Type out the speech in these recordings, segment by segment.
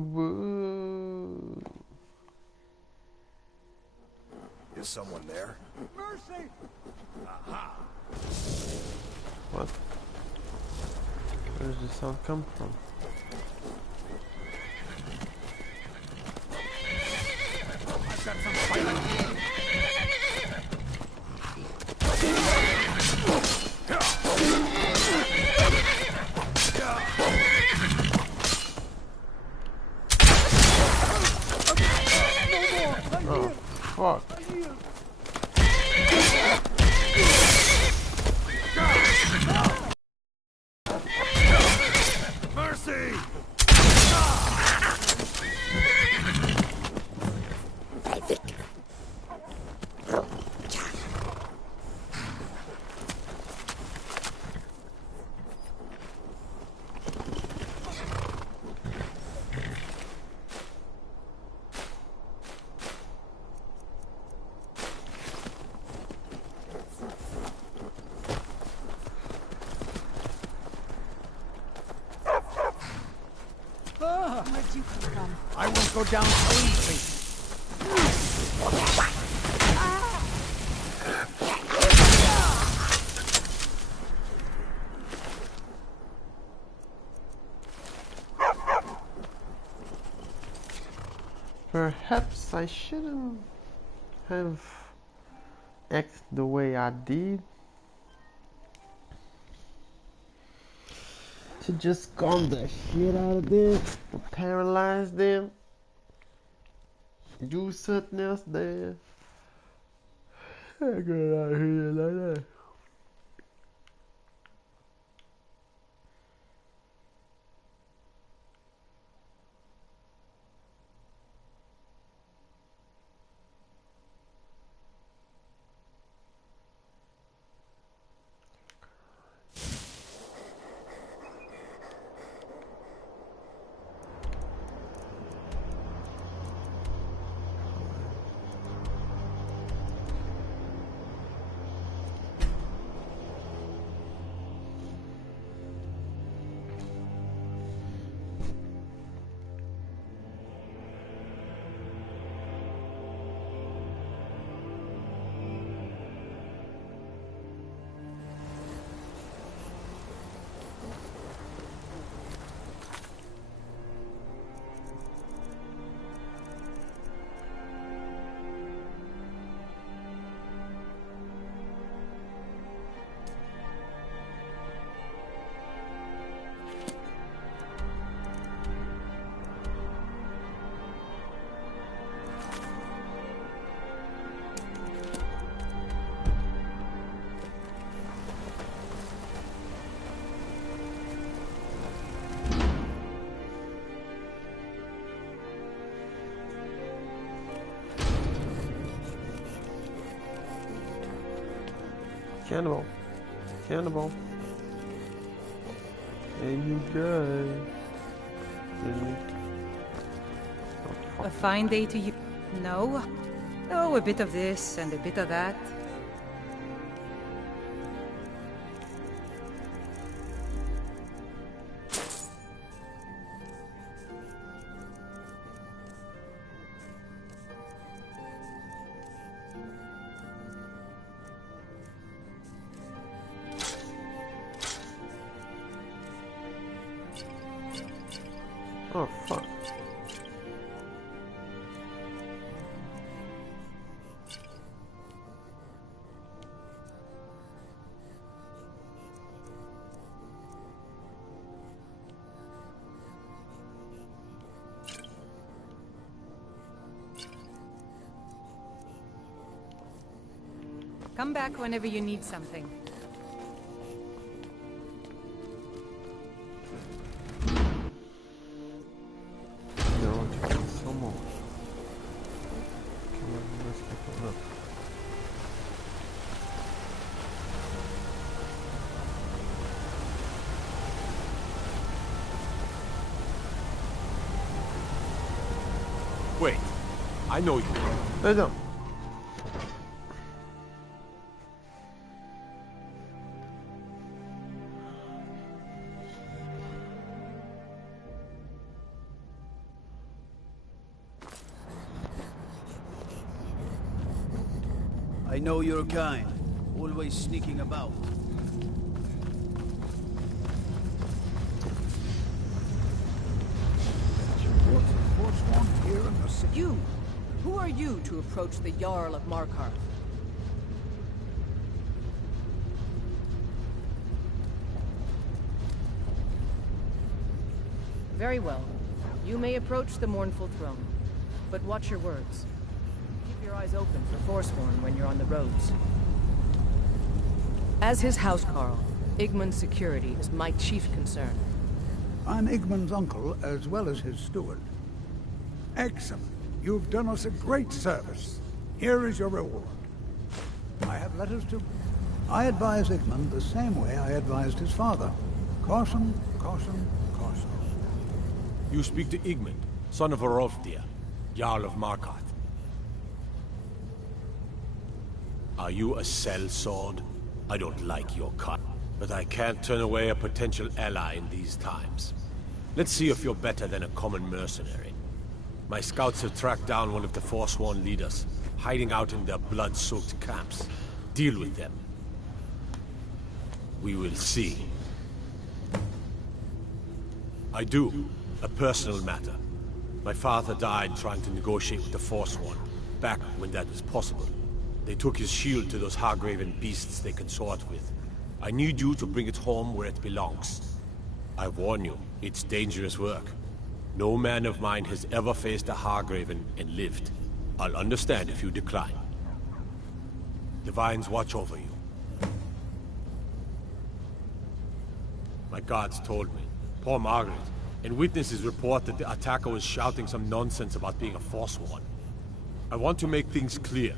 wood. Is someone there? Mercy! Aha! What? Where does the sound come from? I've got some fighting. Oh, fuck. Mercy! Where'd you come from? I won't go down so easily. Perhaps I shouldn't have acted the way I did. Should just calm the shit out of them, or paralyze them, do something else there. I got out here like that. Cannibal. Cannibal. Hey, you guys. Oh, A fine day to you. No. Oh, a bit of this and a bit of that. oh fuck. Come back whenever you need something. No, to kill someone. Come on, let's pick it up. Wait. I know you. Hey, no. know your kind. Always sneaking about. Forsworn here in the city. You! Who are you to approach the Jarl of Markarth? Very well. You may approach the mournful throne. But watch your words. Keep your eyes open for Forsworn when you're on the roads. As his housecarl, Igmund's security is my chief concern. I'm Igmund's uncle as well as his steward. Excellent. You've done us a great service. Here is your reward. I have letters to... I advise Igmund the same way I advised his father. Caution, caution, caution. You speak to Igmund, son of Arolfdir, Jarl of Markarth. Are you a sellsword? I don't like your cut, but I can't turn away a potential ally in these times. Let's see if you're better than a common mercenary. My scouts have tracked down one of the Forsworn leaders, hiding out in their blood-soaked camps. Deal with them. We will see. I do. A personal matter. My father died trying to negotiate with the Forsworn, back when that was possible. They took his shield to those Hargraven beasts they consort with. I need you to bring it home where it belongs. I warn you, it's dangerous work. No man of mine has ever faced a Hargraven and lived. I'll understand if you decline. The Vines watch over you. My guards told me. Poor Margaret. And witnesses report that the attacker was shouting some nonsense about being a Forsworn. I want to make things clear.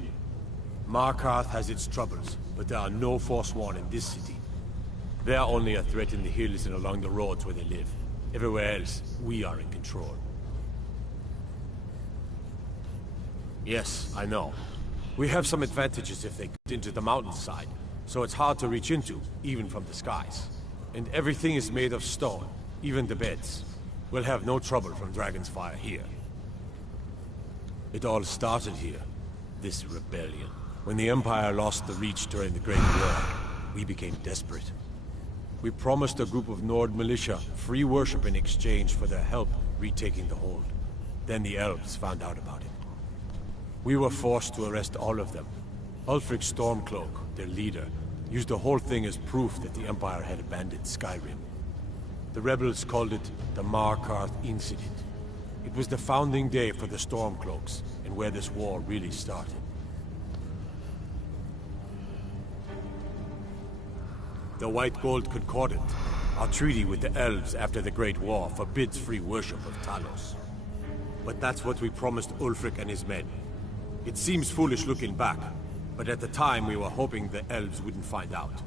Markarth has its troubles, but there are no Forsworn in this city. They're only a threat in the hills and along the roads where they live. Everywhere else, we are in control. Yes, I know. We have some advantages if they get into the mountainside, so it's hard to reach into, even from the skies. And everything is made of stone, even the beds. We'll have no trouble from Dragon's Fire here. It all started here, this rebellion. When the Empire lost the Reach during the Great War, we became desperate. We promised a group of Nord militia free worship in exchange for their help retaking the hold. Then the elves found out about it. We were forced to arrest all of them. Ulfric Stormcloak, their leader, used the whole thing as proof that the Empire had abandoned Skyrim. The rebels called it the Markarth Incident. It was the founding day for the Stormcloaks, and where this war really started. The White Gold Concordant, our treaty with the elves after the Great War, forbids free worship of Talos. But that's what we promised Ulfric and his men. It seems foolish looking back, but at the time we were hoping the elves wouldn't find out.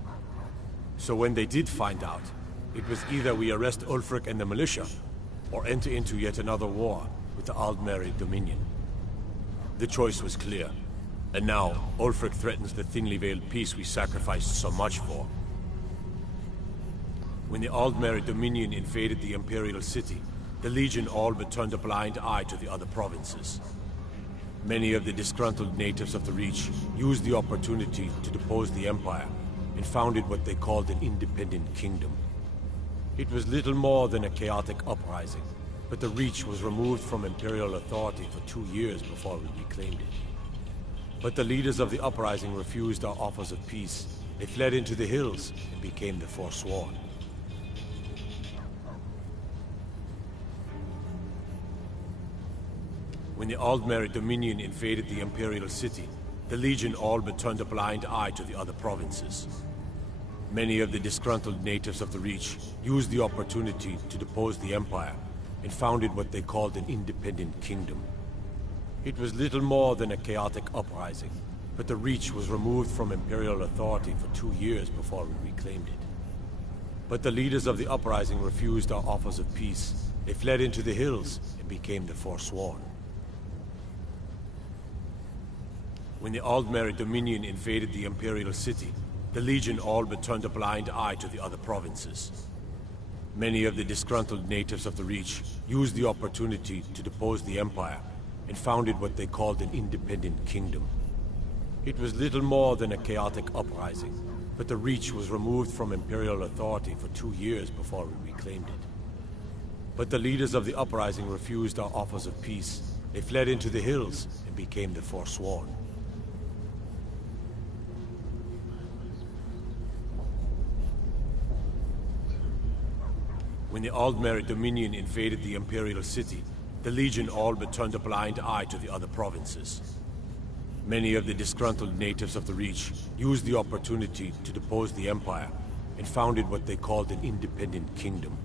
So when they did find out, it was either we arrest Ulfric and the militia, or enter into yet another war with the Aldmeri Dominion. The choice was clear, and now Ulfric threatens the thinly veiled peace we sacrificed so much for. When the Aldmeri Dominion invaded the Imperial City, the Legion all but turned a blind eye to the other provinces. Many of the disgruntled natives of the Reach used the opportunity to depose the Empire, and founded what they called an independent kingdom. It was little more than a chaotic uprising, but the Reach was removed from Imperial authority for 2 years before we reclaimed it. But the leaders of the uprising refused our offers of peace. They fled into the hills and became the Forsworn. When the Aldmeri Dominion invaded the Imperial City, the Legion all but turned a blind eye to the other provinces. Many of the disgruntled natives of the Reach used the opportunity to depose the Empire, and founded what they called an independent kingdom. It was little more than a chaotic uprising, but the Reach was removed from Imperial authority for 2 years before we reclaimed it. But the leaders of the uprising refused our offers of peace. They fled into the hills and became the Forsworn. When the Aldmeri Dominion invaded the Imperial City, the Legion all but turned a blind eye to the other provinces. Many of the disgruntled natives of the Reach used the opportunity to depose the Empire, and founded what they called an independent kingdom. It was little more than a chaotic uprising, but the Reach was removed from Imperial authority for 2 years before we reclaimed it. But the leaders of the uprising refused our offers of peace. They fled into the hills and became the Forsworn. When the Aldmeri Dominion invaded the Imperial city, the Legion all but turned a blind eye to the other provinces. Many of the disgruntled natives of the Reach used the opportunity to depose the Empire and founded what they called an independent kingdom.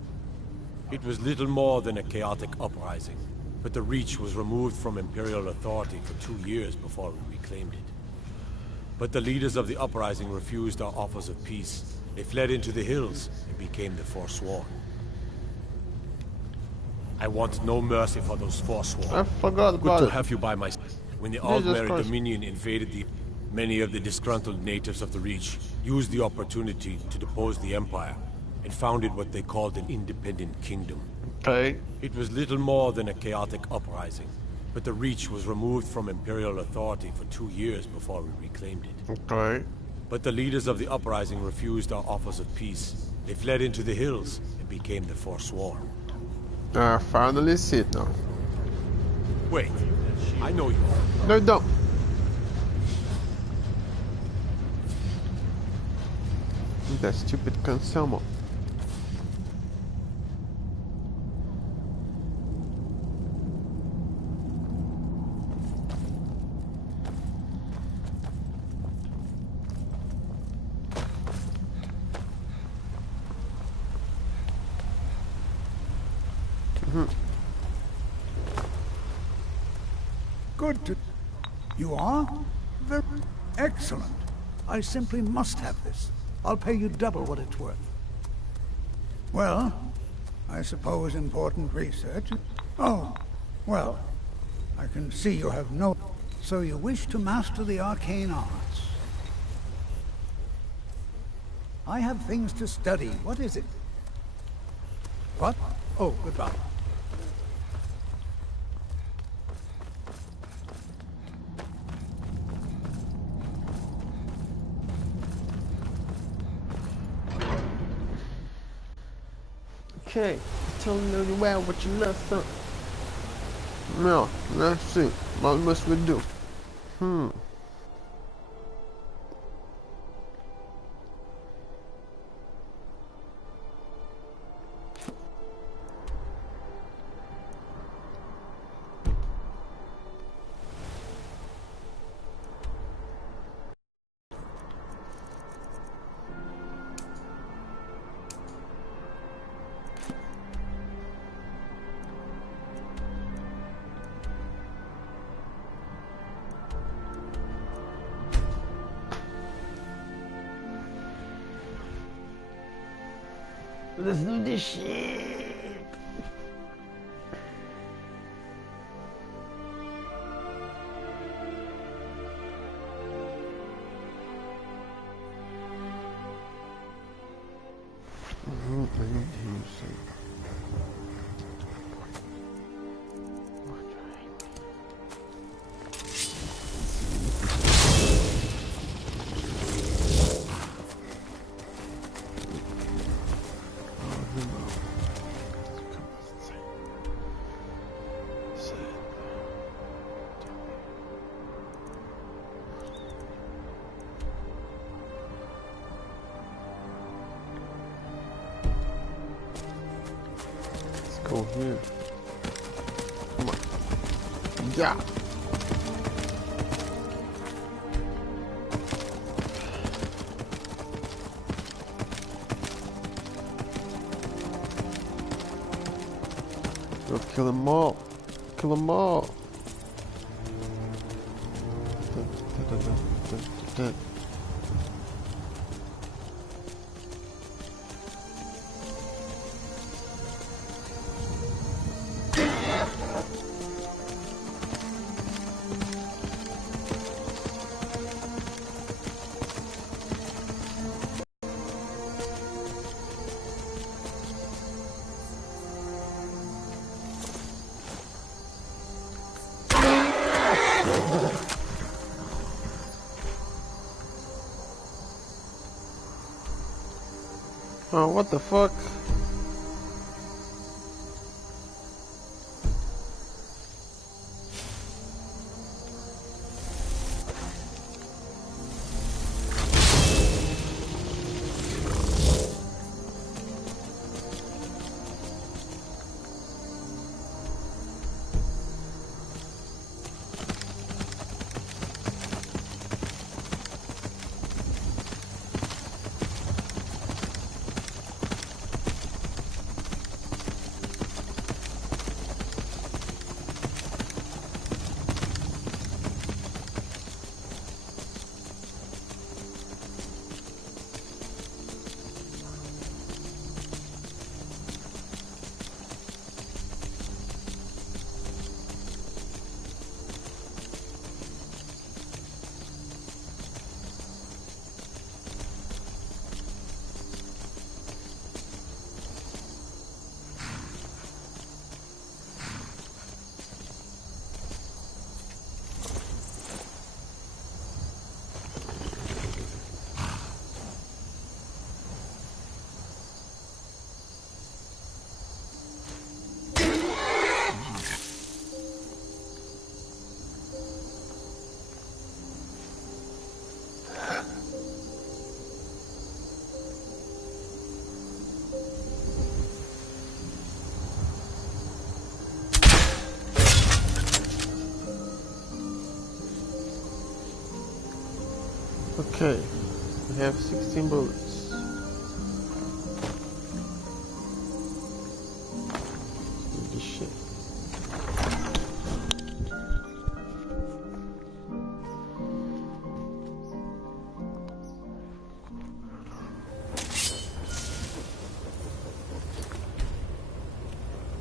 It was little more than a chaotic uprising, but the Reach was removed from Imperial authority for 2 years before we reclaimed it. But the leaders of the uprising refused our offers of peace. They fled into the hills and became the Forsworn. I want no mercy for those Forsworn. I forgot about Good it. to have you by my side. When the Aldmeri Dominion invaded many of the disgruntled natives of the Reach used the opportunity to depose the Empire and founded what they called an independent kingdom. Okay. It was little more than a chaotic uprising, but the Reach was removed from Imperial authority for 2 years before we reclaimed it. Okay. But the leaders of the uprising refused our offers of peace. They fled into the hills and became the Forsworn. I finally see it now. Wait, I know you. No, you don't. That stupid consumer. Good to... You are? Very excellent. I simply must have this. I'll pay you double what it's worth. Well, I suppose important research... Oh, well, I can see you have no... So you wish to master the arcane arts. I have things to study. What is it? What? Oh, goodbye. Okay, tell me well what you love, son. Now, let's see. What must we do? Let's do this shit. Go here. Come on. Yeah. Go kill them all. Kill them all. Oh, what the fuck? Okay, we have 16 bullets. Let's do this shit.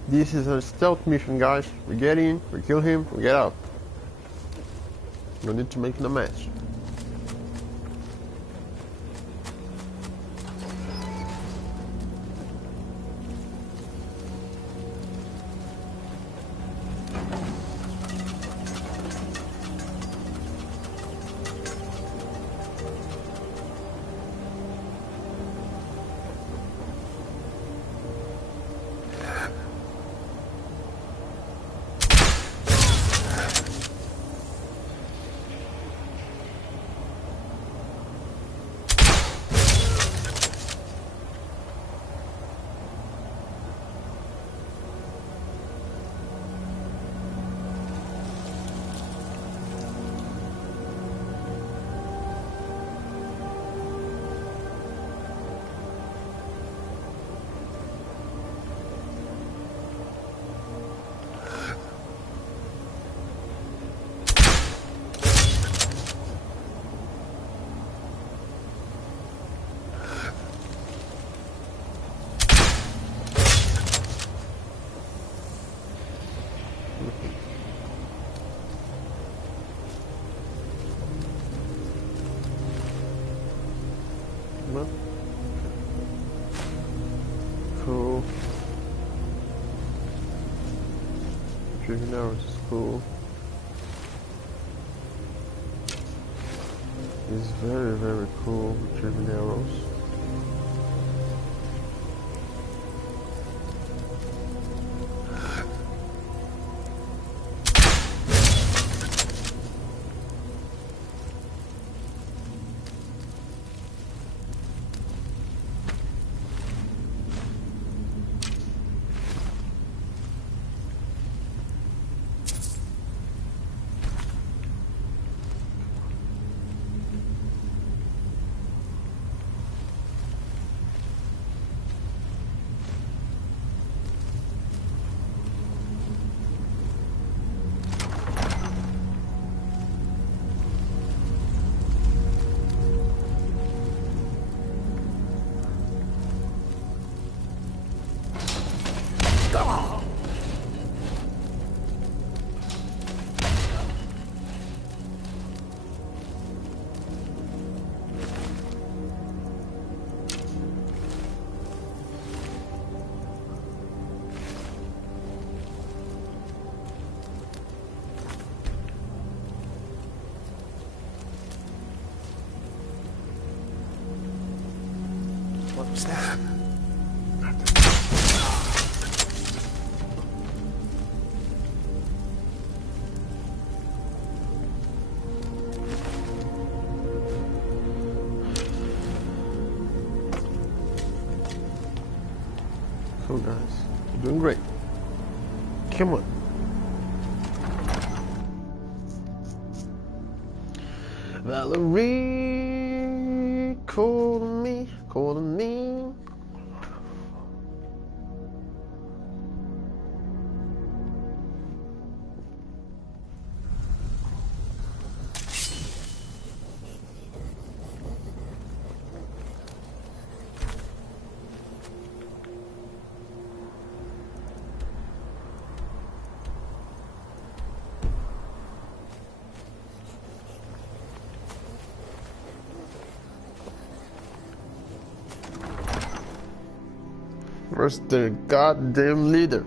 This is a stealth mission, guys. We get in, we kill him, we get out. No need to make no match. Cool. Retrieving arrows is cool. It's very, very cool retrieving arrows. What was that? great. Come on. Valerie, calling me, calling me. Where's the goddamn leader?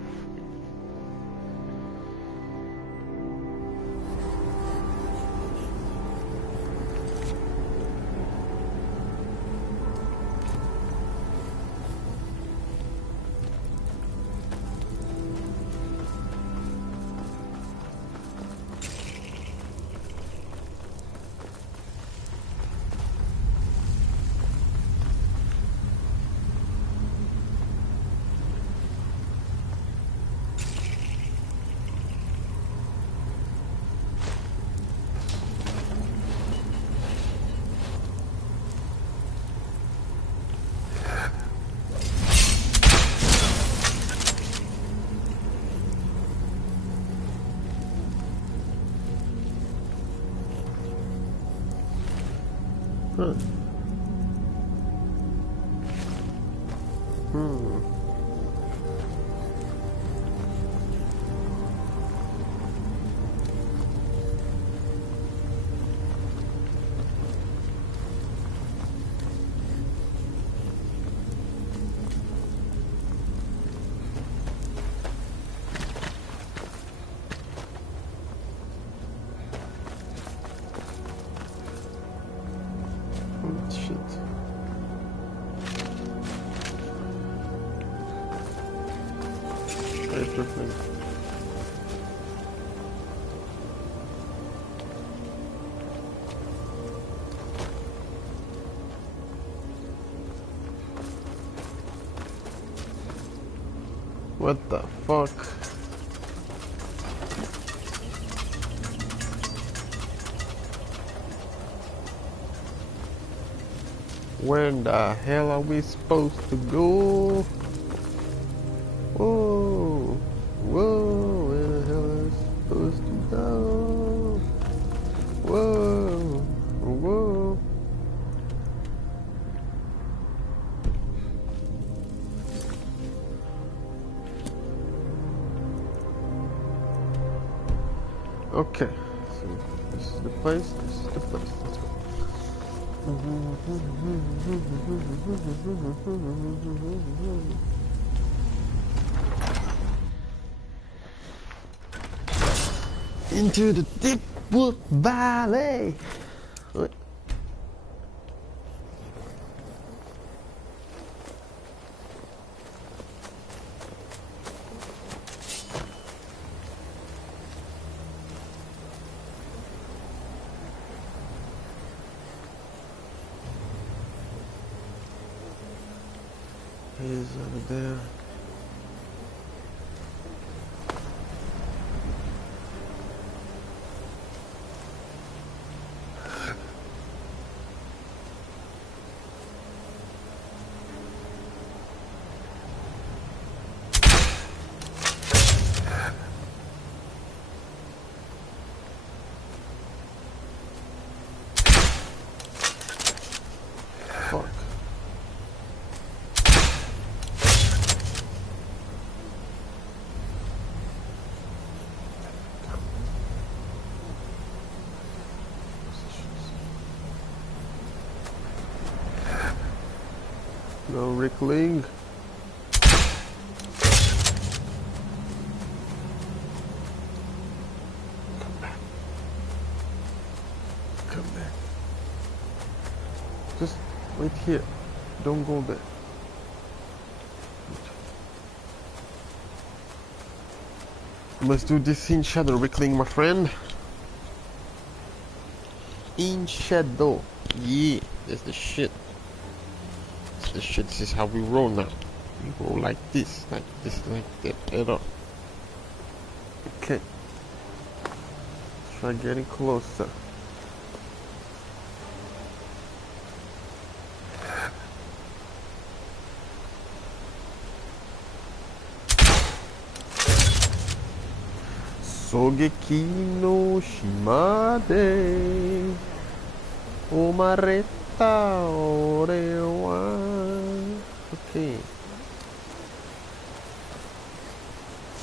Huh. Shit. Everything. What the fuck? Where in the hell are we supposed to go? Whoa, whoa, where the hell are we supposed to go? Whoa, whoa. Okay, so this is the place, this is the place, let's go. Into the deep wood valley. What? He's over there. Fuck. No Rickling. Come back. Come back. Just wait here. Don't go there. Let's do this in shadow, Rickling, my friend. In shadow. Yeah, that's the shit. That's the shit. This is how we roll now. You go like this, like that. Better. Okay. Try getting closer. Sogeki no shimade omareta ore wa. Okay.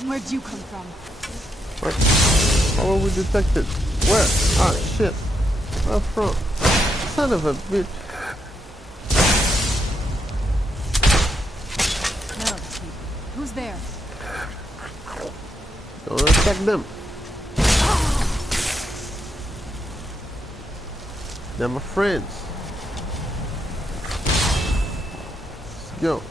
Where'd you come from? What? How were we detected? Where? Ah, shit. Where from? Son of a bitch. No. Who's there? Don't attack them. They're my friends. Let's go.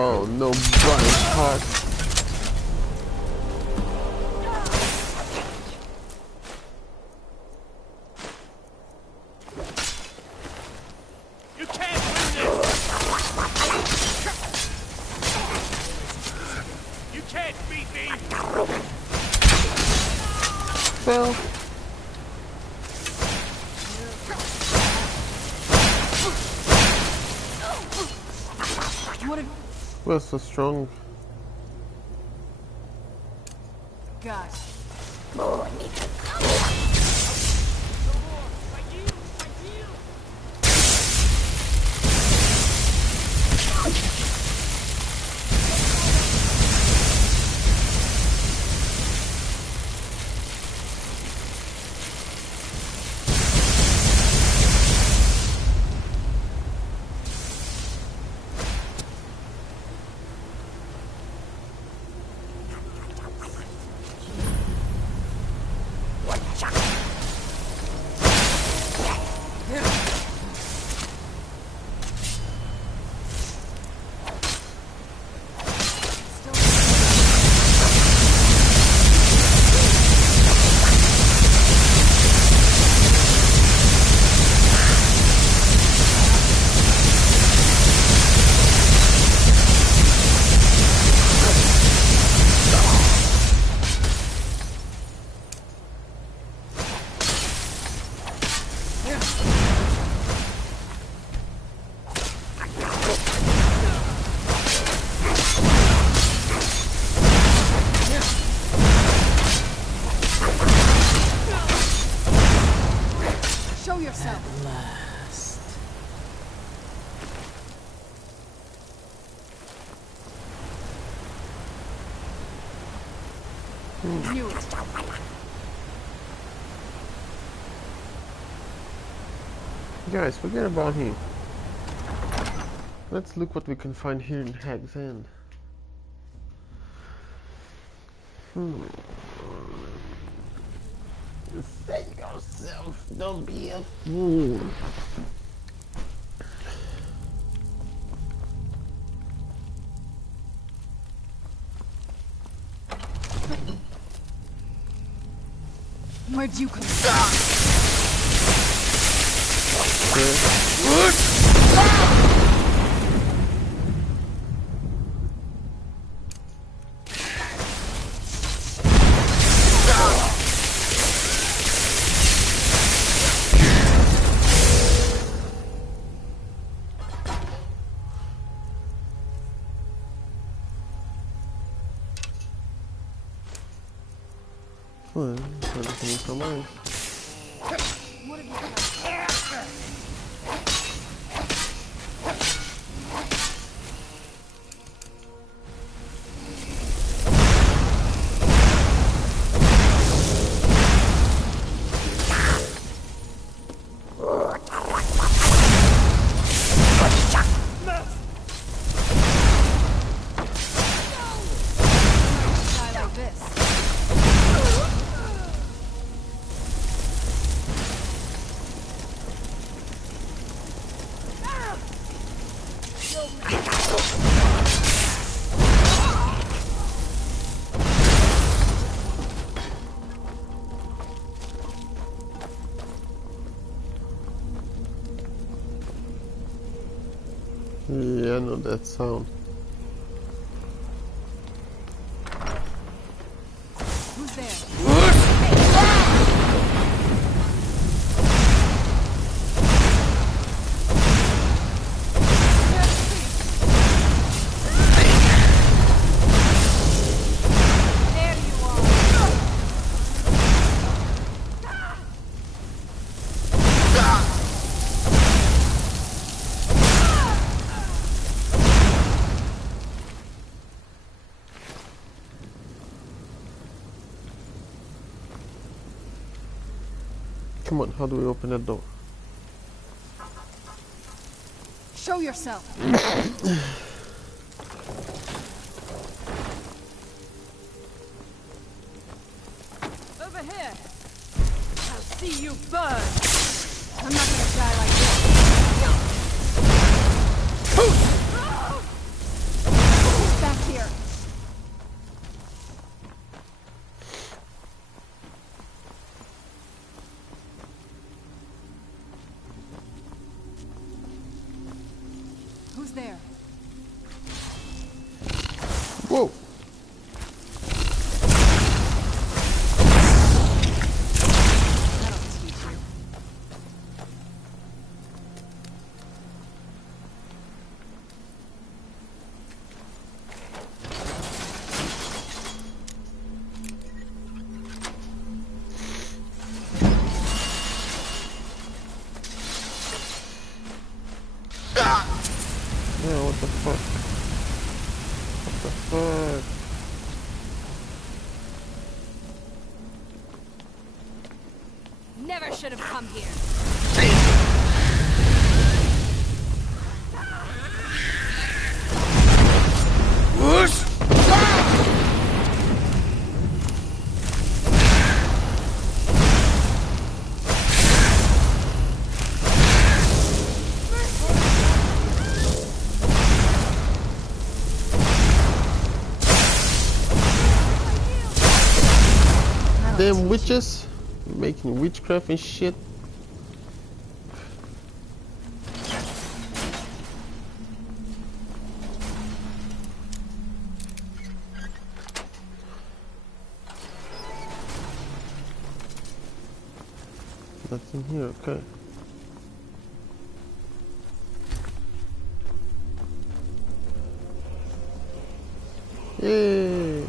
Oh no, Brian Hart. You can't win this! You can't beat me! Well, What a we're so strong. gosh. Show yourself. Knew it. Guys, forget about him. Let's look what we can find here in Hag's End. Save yourself, don't be a fool. Where'd you come from? Well, everything from mine. What have you done? Die like this. Yeah, I know that sound. Who's there? There you are. Come on, how do we open that door? Show yourself. Over here! I'll see you burn! I'm not gonna die like this. Back here. Who's there? Whoa! That'll teach you. Yeah, what the fuck? What the fuck? Never should have come here. Damn witches making witchcraft and shit. Nothing here, okay. Yay!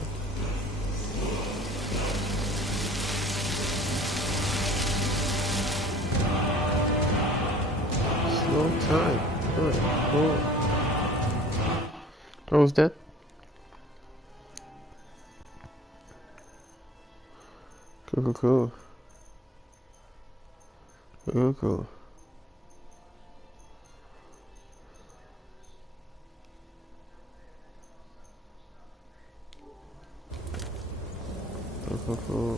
Slow time. Good. Cool. What was that? Cool, cool, cool. Cool, cool. Cool, cool, cool.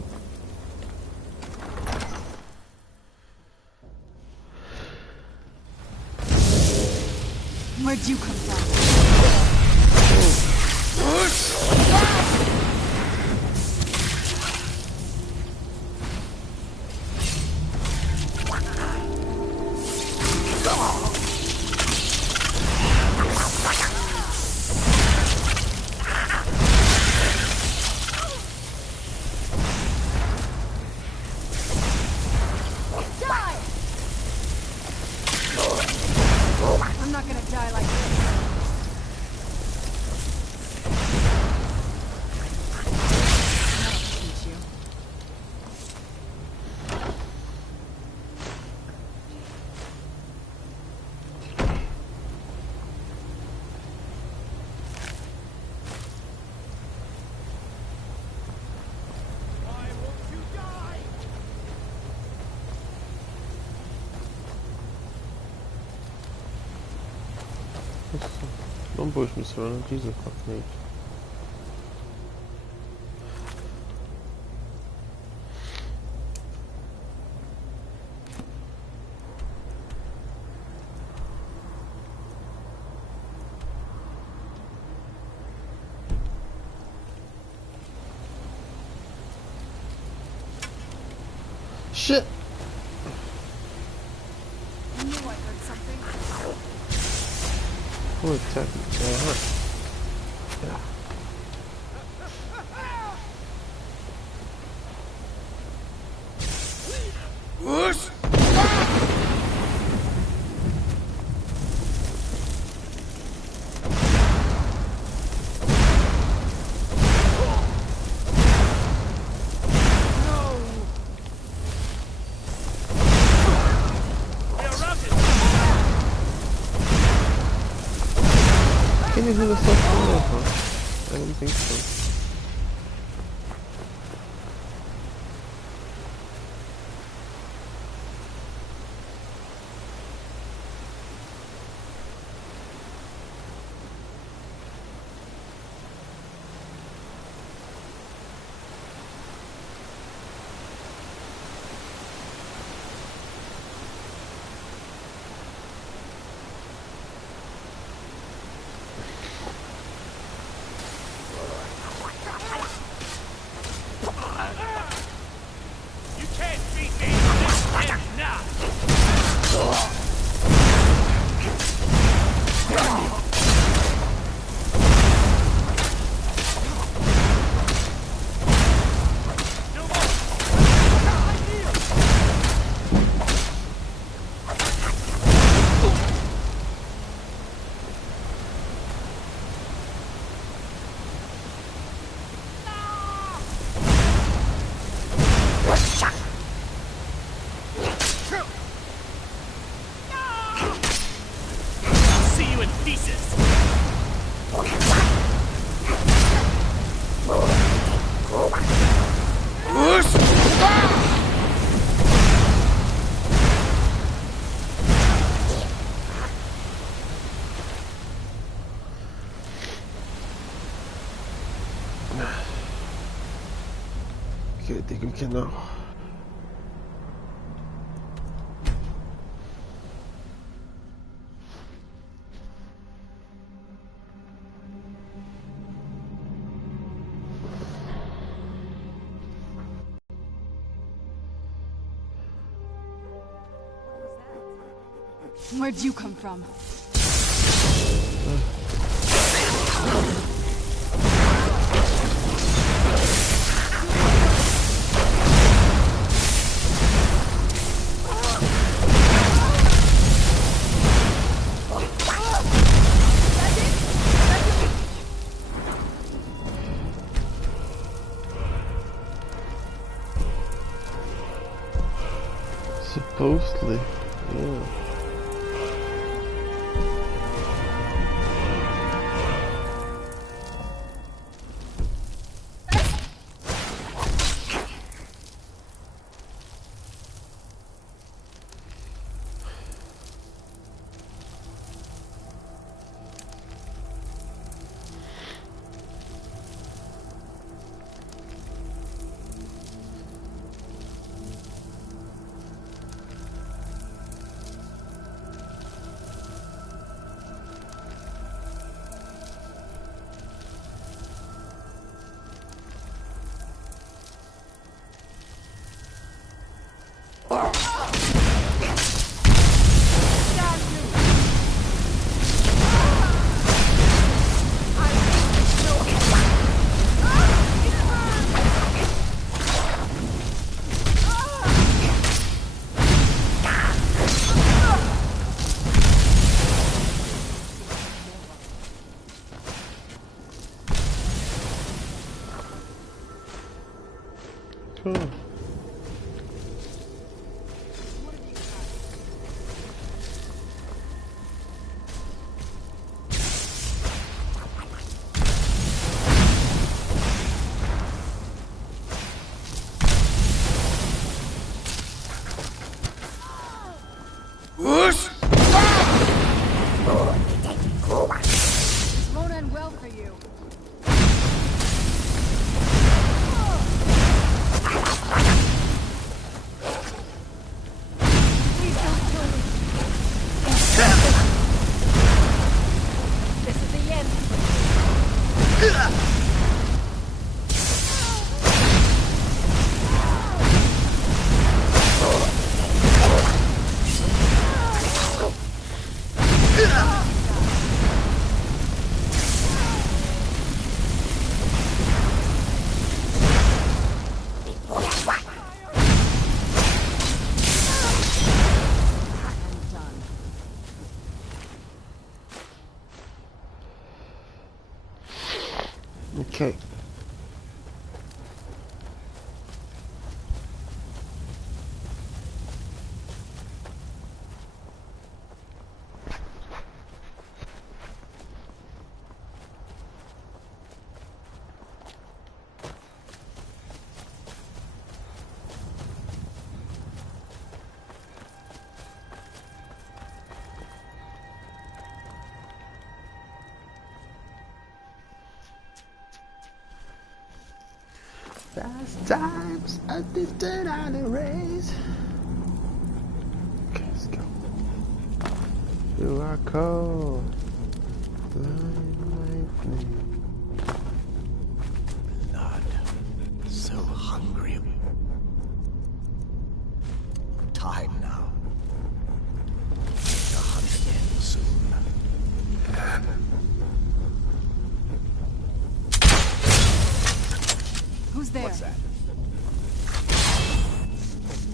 Where'd you come from? Die! I'm not gonna die like this. That'll teach you. Why won't you die? Don't push me, Serena. Jesus fucking H. Shit! I knew I heard something. Full attack. Yeah. Whoosh! Can you do the stuff for that, huh? I don't think so. You can't beat me! This ends now! See you in pieces! Okay, I think we can now. Where'd you come from? Supposedly, yeah. Cool. Whoosh! This won't end well for you. Please don't kill me. This is the end. Okay. Fast times addicted on the race. Okay, let's go. You are cold. Lightning. Blood. So hungry. Time now. The hunt ends soon. Who's there? What's that?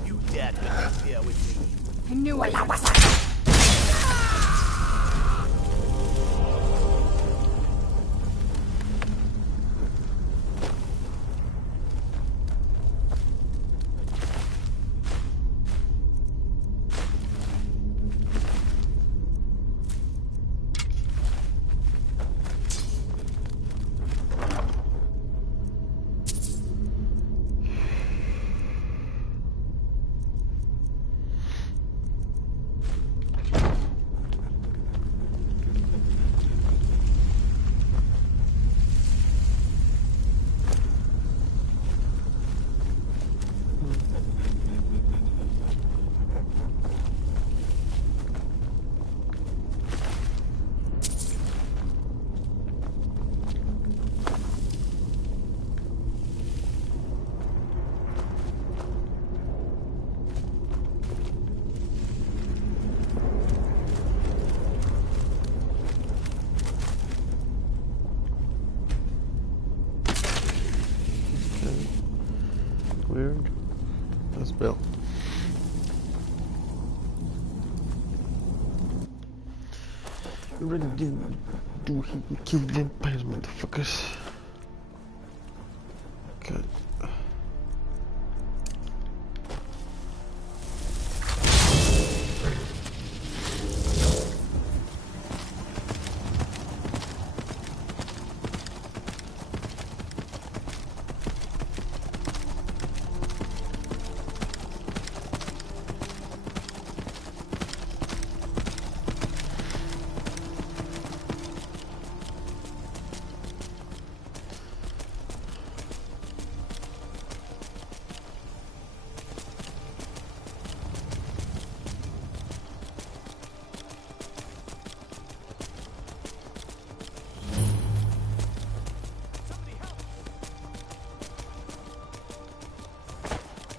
You dare to interfere with me? I knew I was. Weird. That's Bill. You really didn't do he killed vampires, motherfuckers. Okay.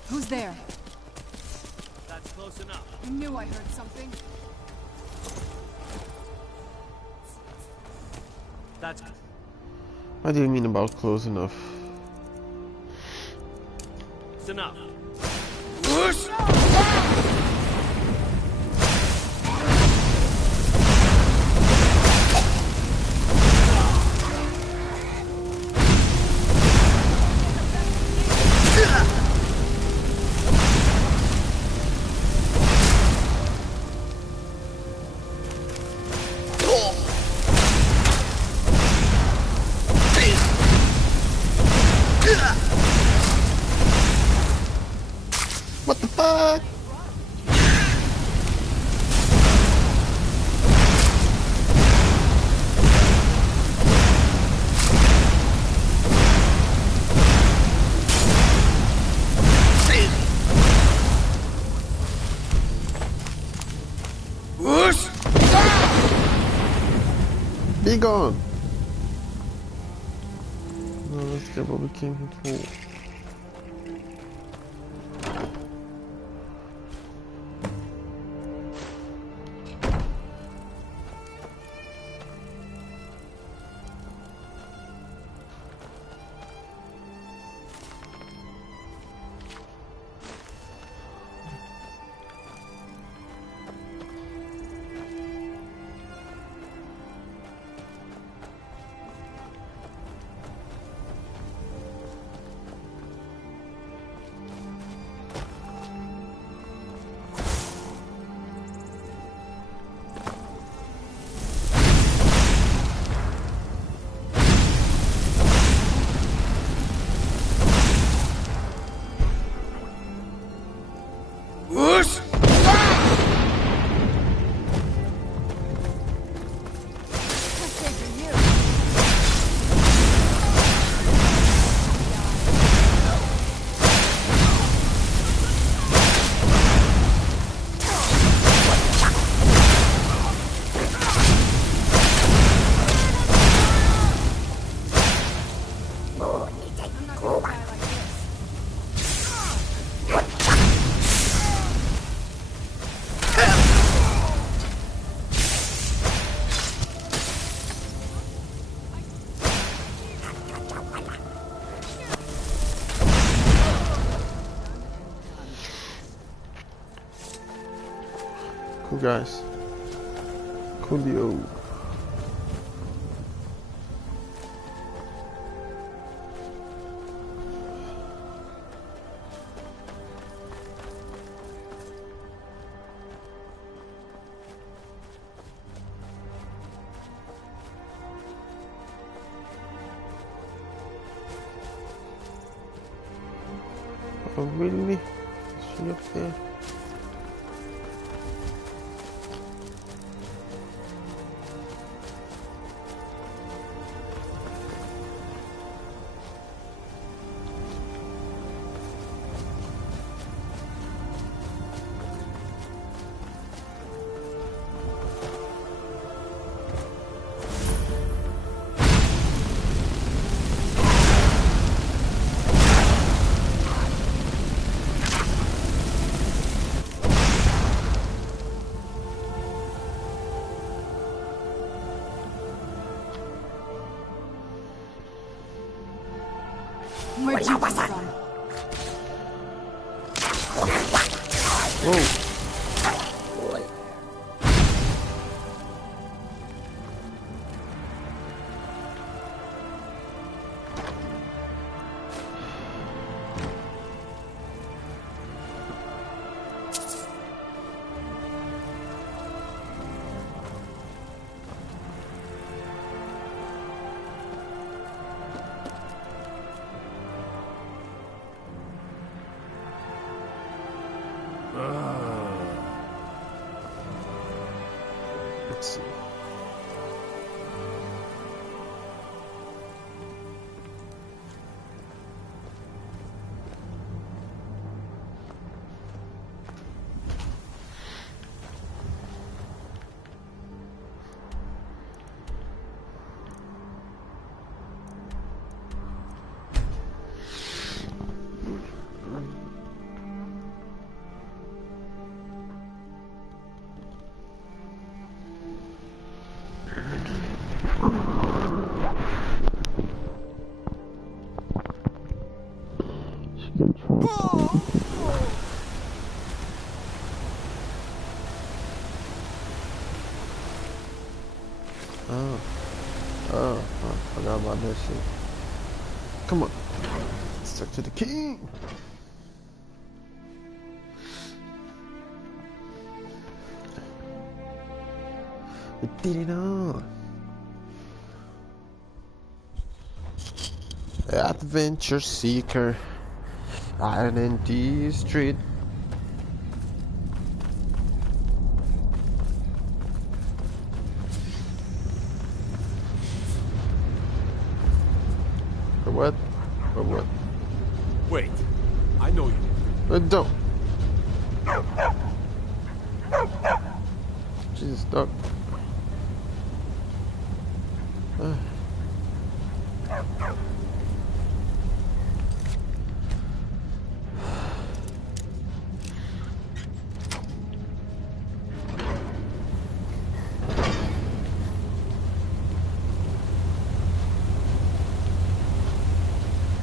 Who's there? That's close enough. I knew I heard something. That's What do you mean about close enough? enough. What the fuck? Be gone. No, let's get what we came here for. Cool guys. Coolio. Oh, really? Is she up there? Where'd you come from? Whoa. Let's see. Oh, I forgot about that shit. Come on. Stuck to the king. We did it all. Adventure Seeker. IND Street. For what? For what? Wait, I know you. Don't. Jesus, dog.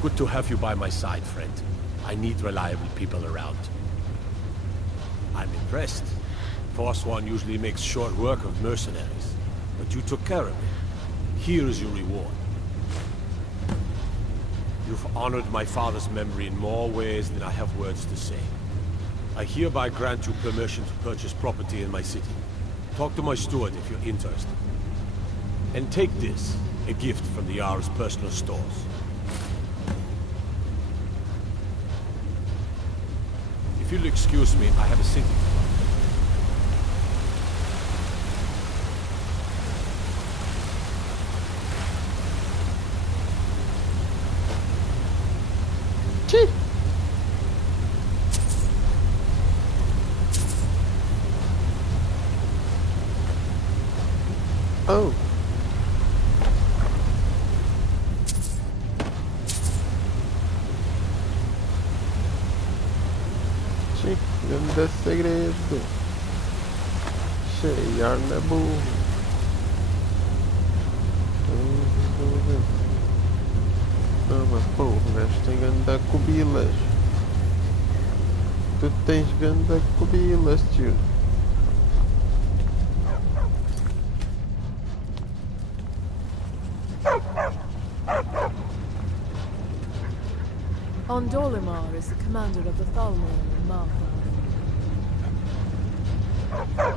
Good to have you by my side, friend. I need reliable people around. I'm impressed. Forsworn usually makes short work of mercenaries, but you took care of me. Here is your reward. You've honored my father's memory in more ways than I have words to say. I hereby grant you permission to purchase property in my city. Talk to my steward if you're interested. And take this, a gift from the Jarl's personal stores. If you'll excuse me, I have a city. Chee. Oh. Ganda segredo. Chegar na burra. Não, mas porra, tem ganda cubilas. Tu tens ganda cubilas, tio. Ondolimar is the commander of the Thalmor in Martha.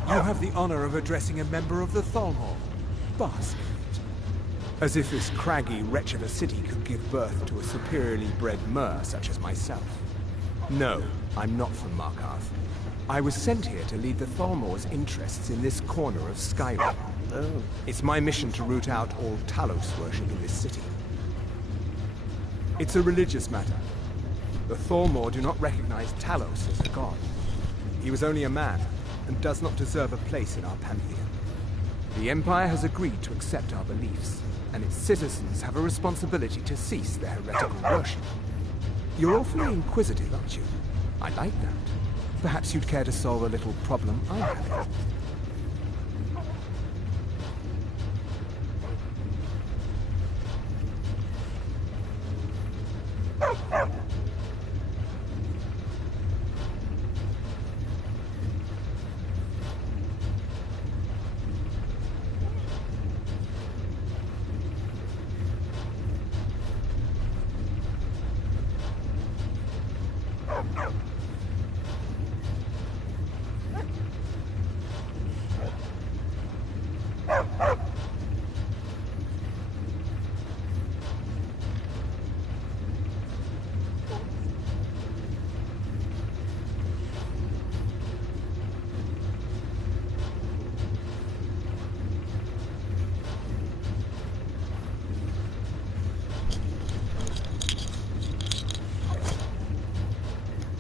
You have the honor of addressing a member of the Thalmor. Bask in it. As if this craggy wretch of a city could give birth to a superiorly bred mer such as myself. No, I'm not from Markarth. I was sent here to lead the Thalmor's interests in this corner of Skyrim. Oh. It's my mission to root out all Talos worship in this city. It's a religious matter. The Thalmor do not recognize Talos as a god. He was only a man, and does not deserve a place in our pantheon. The Empire has agreed to accept our beliefs, and its citizens have a responsibility to cease their heretical worship. You're awfully inquisitive, aren't you? I like that. Perhaps you'd care to solve a little problem I'm having.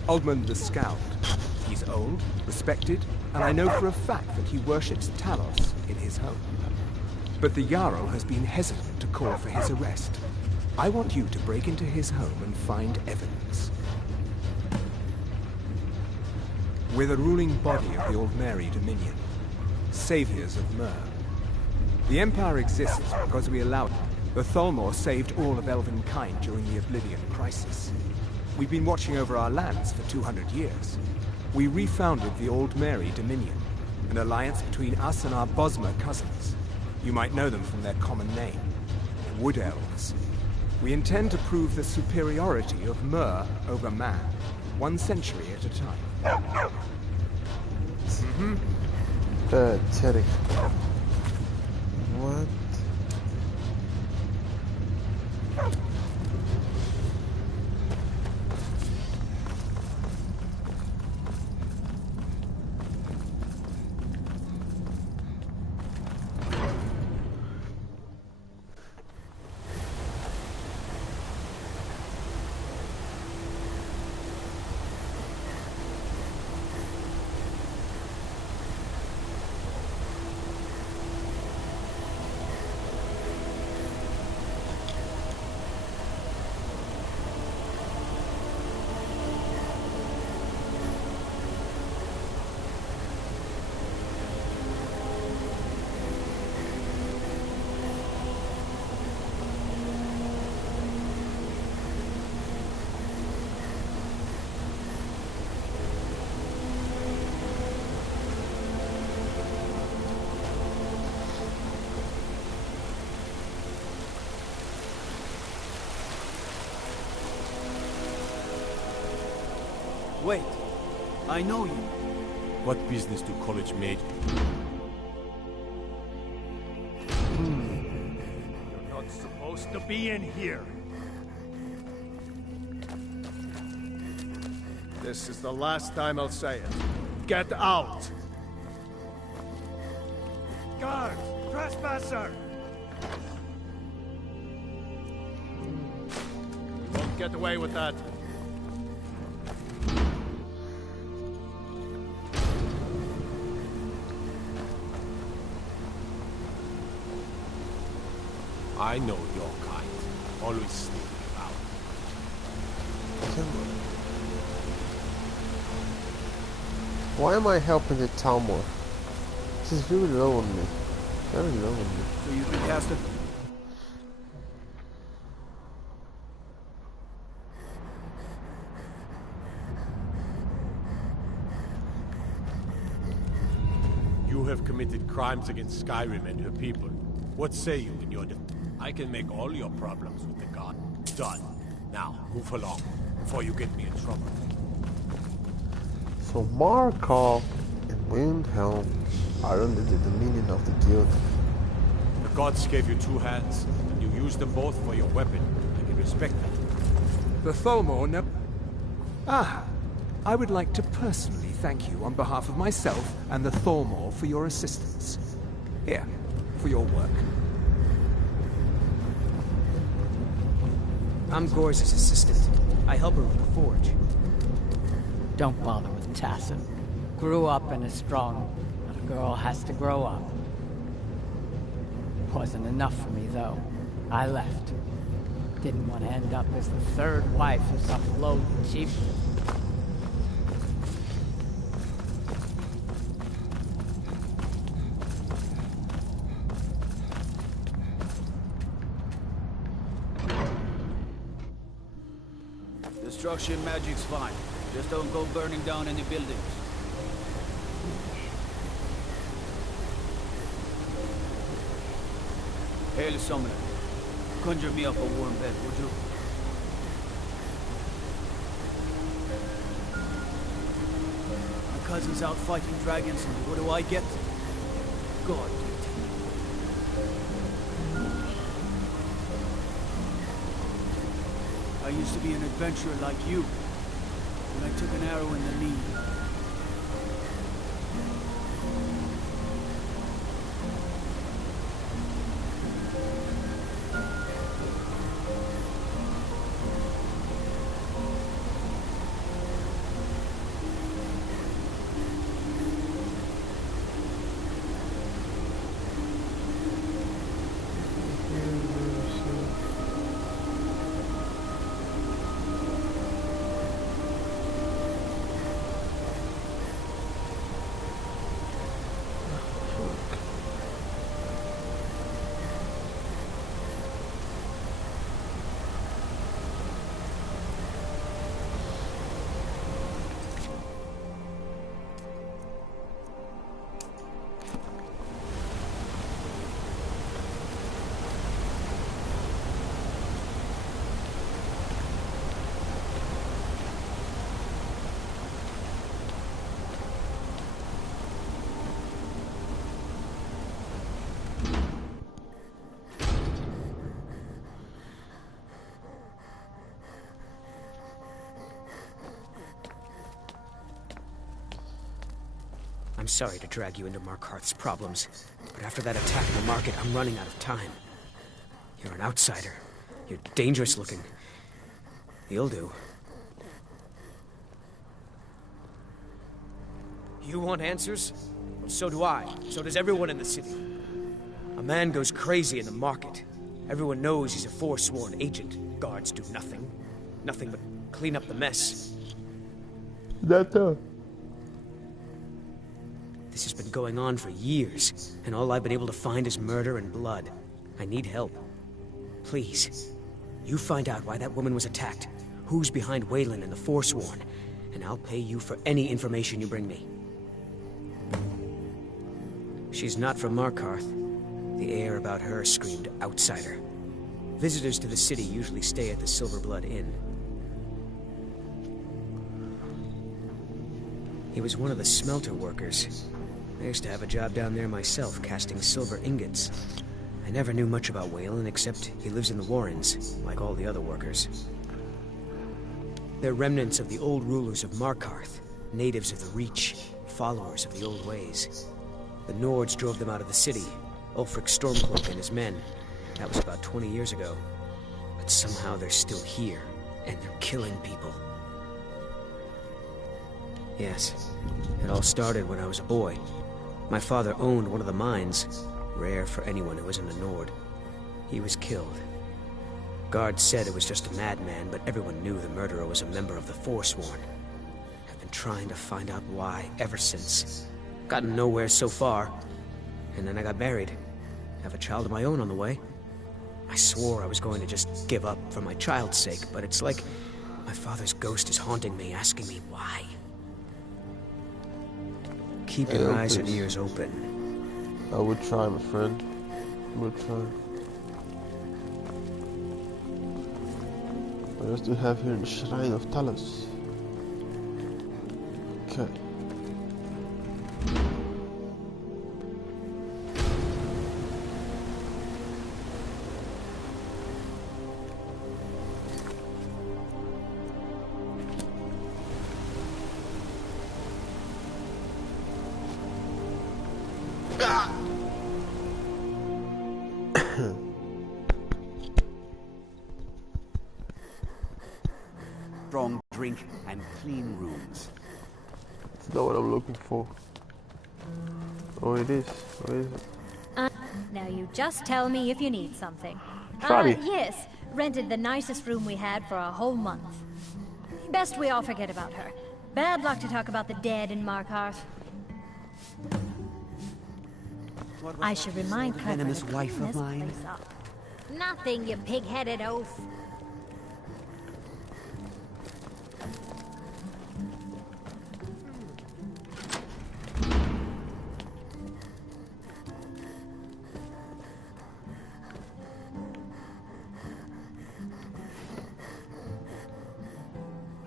Oldman the Scout. He's old, respected, and I know for a fact that he worships Talos in his home. But the Jarl has been hesitant to call for his arrest. I want you to break into his home and find evidence. We're the ruling body of the Old Mary Dominion, saviors of Myr. The Empire exists because we allowed it. The Thalmor saved all of Elvenkind during the Oblivion Crisis. We've been watching over our lands for 200 years. We refounded the Old Mary Dominion, an alliance between us and our Bosmer cousins. You might know them from their common name, the Wood Elves. We intend to prove the superiority of Myr over man, 1 century at a time. Pathetic. What? Wait, I know you. What business do college made you? You're not supposed to be in here. This is the last time I'll say it. Get out! Guards! Trespasser! You won't get away with that. I know your kind. Always sneaking about. Why am I helping the Thalmor? This is really low on me. Very low on me. So you've been casted? You have committed crimes against Skyrim and her people. What say you in your defense? I can make all your problems with the god done. Now, move along. before you get me in trouble. So Markov and Windhelm are under the dominion of the guild. The gods gave you two hands, and you used them both for your weapon. I can respect that. The Tholmor no... Ah, I would like to personally thank you on behalf of myself and the Tholmor for your assistance. Here, for your work. I'm Gor's assistant. I help her with the forge. Don't bother with Tassa. Grew up and is strong, but a girl has to grow up. Wasn't enough for me, though. I left. Didn't want to end up as the third wife of some low chief. Destruction magic's fine. Just don't go burning down any buildings. Hail Summoner. Conjure me up a warm bed, would you? My cousin's out fighting dragons, and what do I get? God. I used to be an adventurer like you, and I took an arrow in the knee. I'm sorry to drag you into Markarth's problems, but after that attack in the market, I'm running out of time. You're an outsider. You're dangerous looking. You'll do. You want answers? Well, so do I. So does everyone in the city. A man goes crazy in the market. Everyone knows he's a forsworn agent. Guards do nothing. Nothing but clean up the mess. This has been going on for years, and all I've been able to find is murder and blood. I need help. Please, you find out why that woman was attacked, who's behind Waylon and the Forsworn, and I'll pay you for any information you bring me. She's not from Markarth. The air about her screamed outsider. Visitors to the city usually stay at the Silver Blood Inn. He was one of the smelter workers. I used to have a job down there myself, casting silver ingots. I never knew much about Waylon, except he lives in the Warrens, like all the other workers. They're remnants of the old rulers of Markarth, natives of the Reach, followers of the old ways. The Nords drove them out of the city, Ulfric Stormcloak and his men. That was about 20 years ago. But somehow they're still here, and they're killing people. Yes, it all started when I was a boy. My father owned one of the mines, rare for anyone who isn't a Nord. He was killed. Guards said it was just a madman, but everyone knew the murderer was a member of the Forsworn. I've been trying to find out why ever since. Gotten nowhere so far. And then I got married. Have a child of my own on the way. I swore I was going to just give up for my child's sake, but it's like my father's ghost is haunting me, asking me why. Keep your eyes and ears open. I would try, my friend. I would try. What else do we have here in the Shrine of Talos? Okay. Strong drink and clean rooms. That's not what I'm looking for. Oh, it is. What is it? Now you just tell me if you need something. Fabi. Yes. Rented the nicest room we had for a whole month. Best we all forget about her. Bad luck to talk about the dead in Markarth. I should remind the Clifford venomous to wife clean of this mine? place up. Nothing, you pig-headed oaf.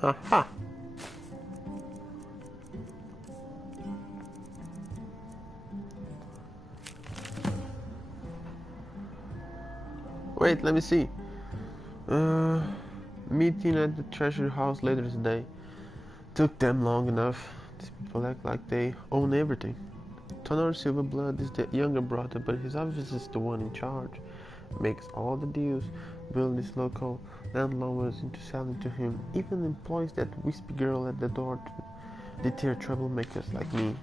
Aha! Wait, let me see. Meeting at the treasure house later today. Took them long enough. These people act like they own everything. Tonar Silverblood is the younger brother, but he's obviously the one in charge. Makes all the deals, builds his local landlords into selling to him, even employs that wispy girl at the door to deter troublemakers like me.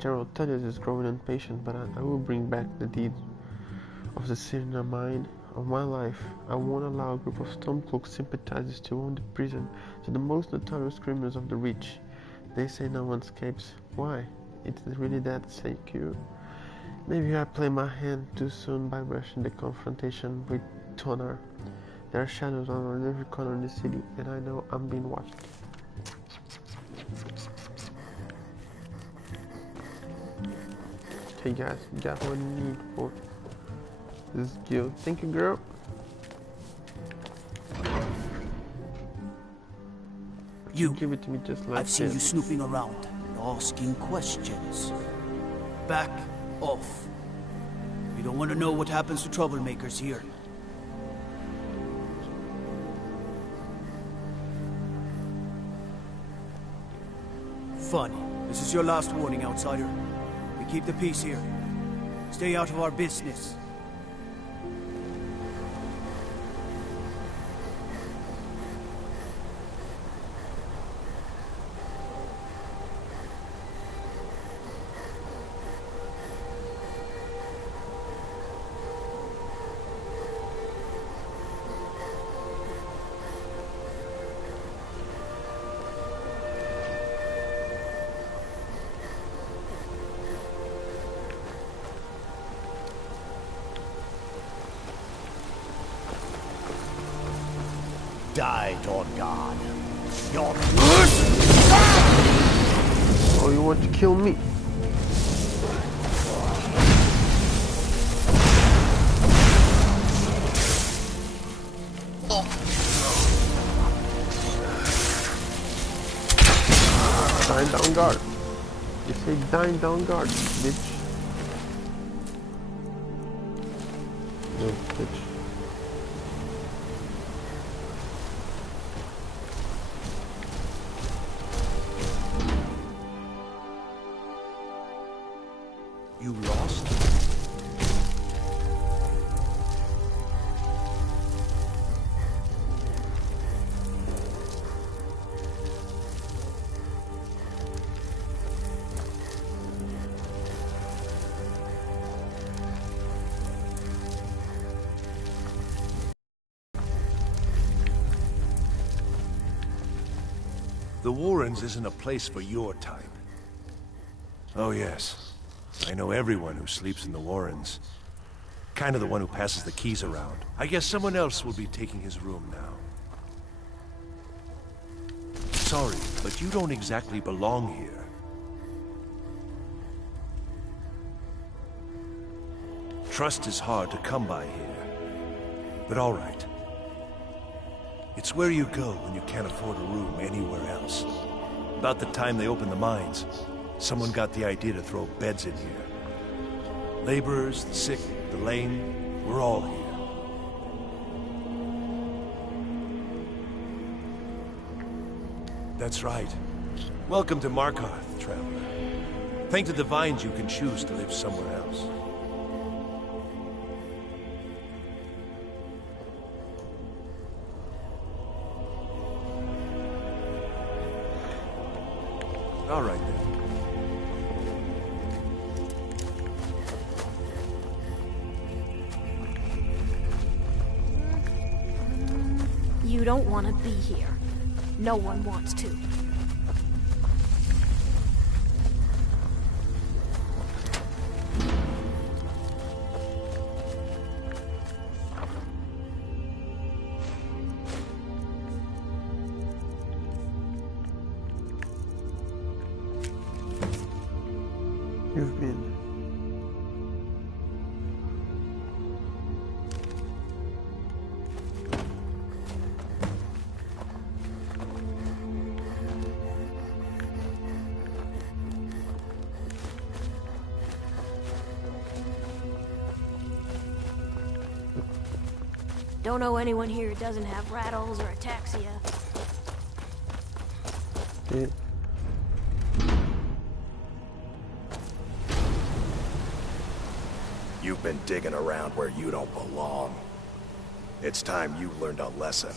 General Thaddeus is growing impatient, but I will bring back the deeds of the Sirna mine of my life. I won't allow a group of Stormcloak sympathizers to own the prison to the most notorious criminals of the Reach. They say no one escapes. Why? It's really that secure? Maybe I play my hand too soon by rushing the confrontation with Tonar. There are shadows on every corner in the city, and I know I'm being watched. Okay guys, you got what you need for this guild. Thank you, girl. You. Give it to me just like I've seen this. you snooping around and asking questions. Back off. We don't want to know what happens to troublemakers here. Funny. This is your last warning, outsider. We keep the peace here. Stay out of our business. Die, Dorngard. Your Oh, you want to kill me? Dying down guard. You say dying down guard, bitch. No, bitch. You lost? The Warrens isn't a place for your type. Oh yes. I know everyone who sleeps in the Warrens. Kind of the one who passes the keys around. I guess someone else will be taking his room now. Sorry, but you don't exactly belong here. Trust is hard to come by here. But all right. It's where you go when you can't afford a room anywhere else. About the time they opened the mines, someone got the idea to throw beds in here. Laborers, the sick, the lame, we're all here. That's right. Welcome to Markarth, traveler. Thank the Divines you can choose to live somewhere else. All right, then. You don't want to be here. No one wants to. You've been. Don't know anyone here who doesn't have rattles or ataxia. Yeah. You've been digging around where you don't belong. It's time you learned a lesson.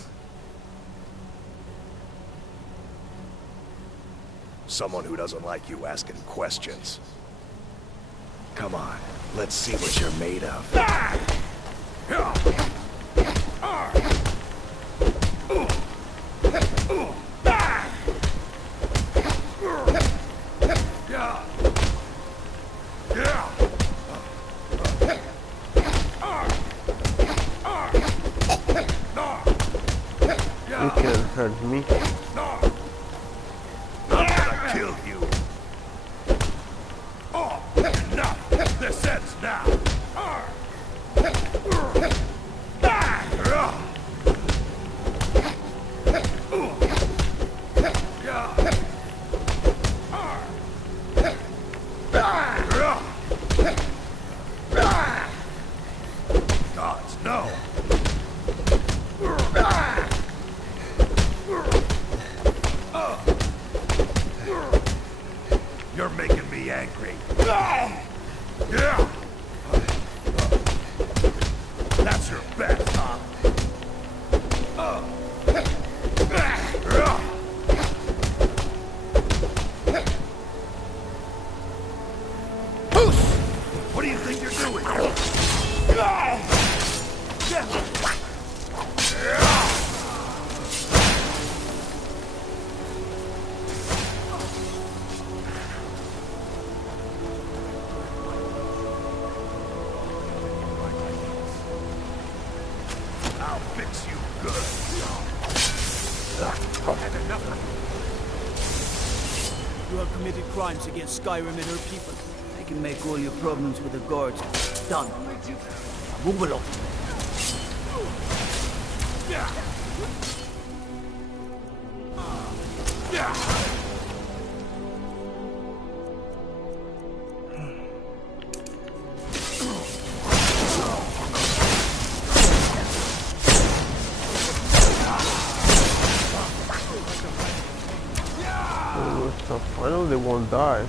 Someone who doesn't like you asking questions. Come on, let's see what you're made of. You can't hurt me. I'm gonna kill you. Oh, enough! This ends now. Gods, no! You're making me angry. Yeah! That's your best, huh? What do you think you're doing? I'll fix you good. You have committed crimes against Skyrim and her people. I can make all your problems with the guards done. Move along. I know they won't die.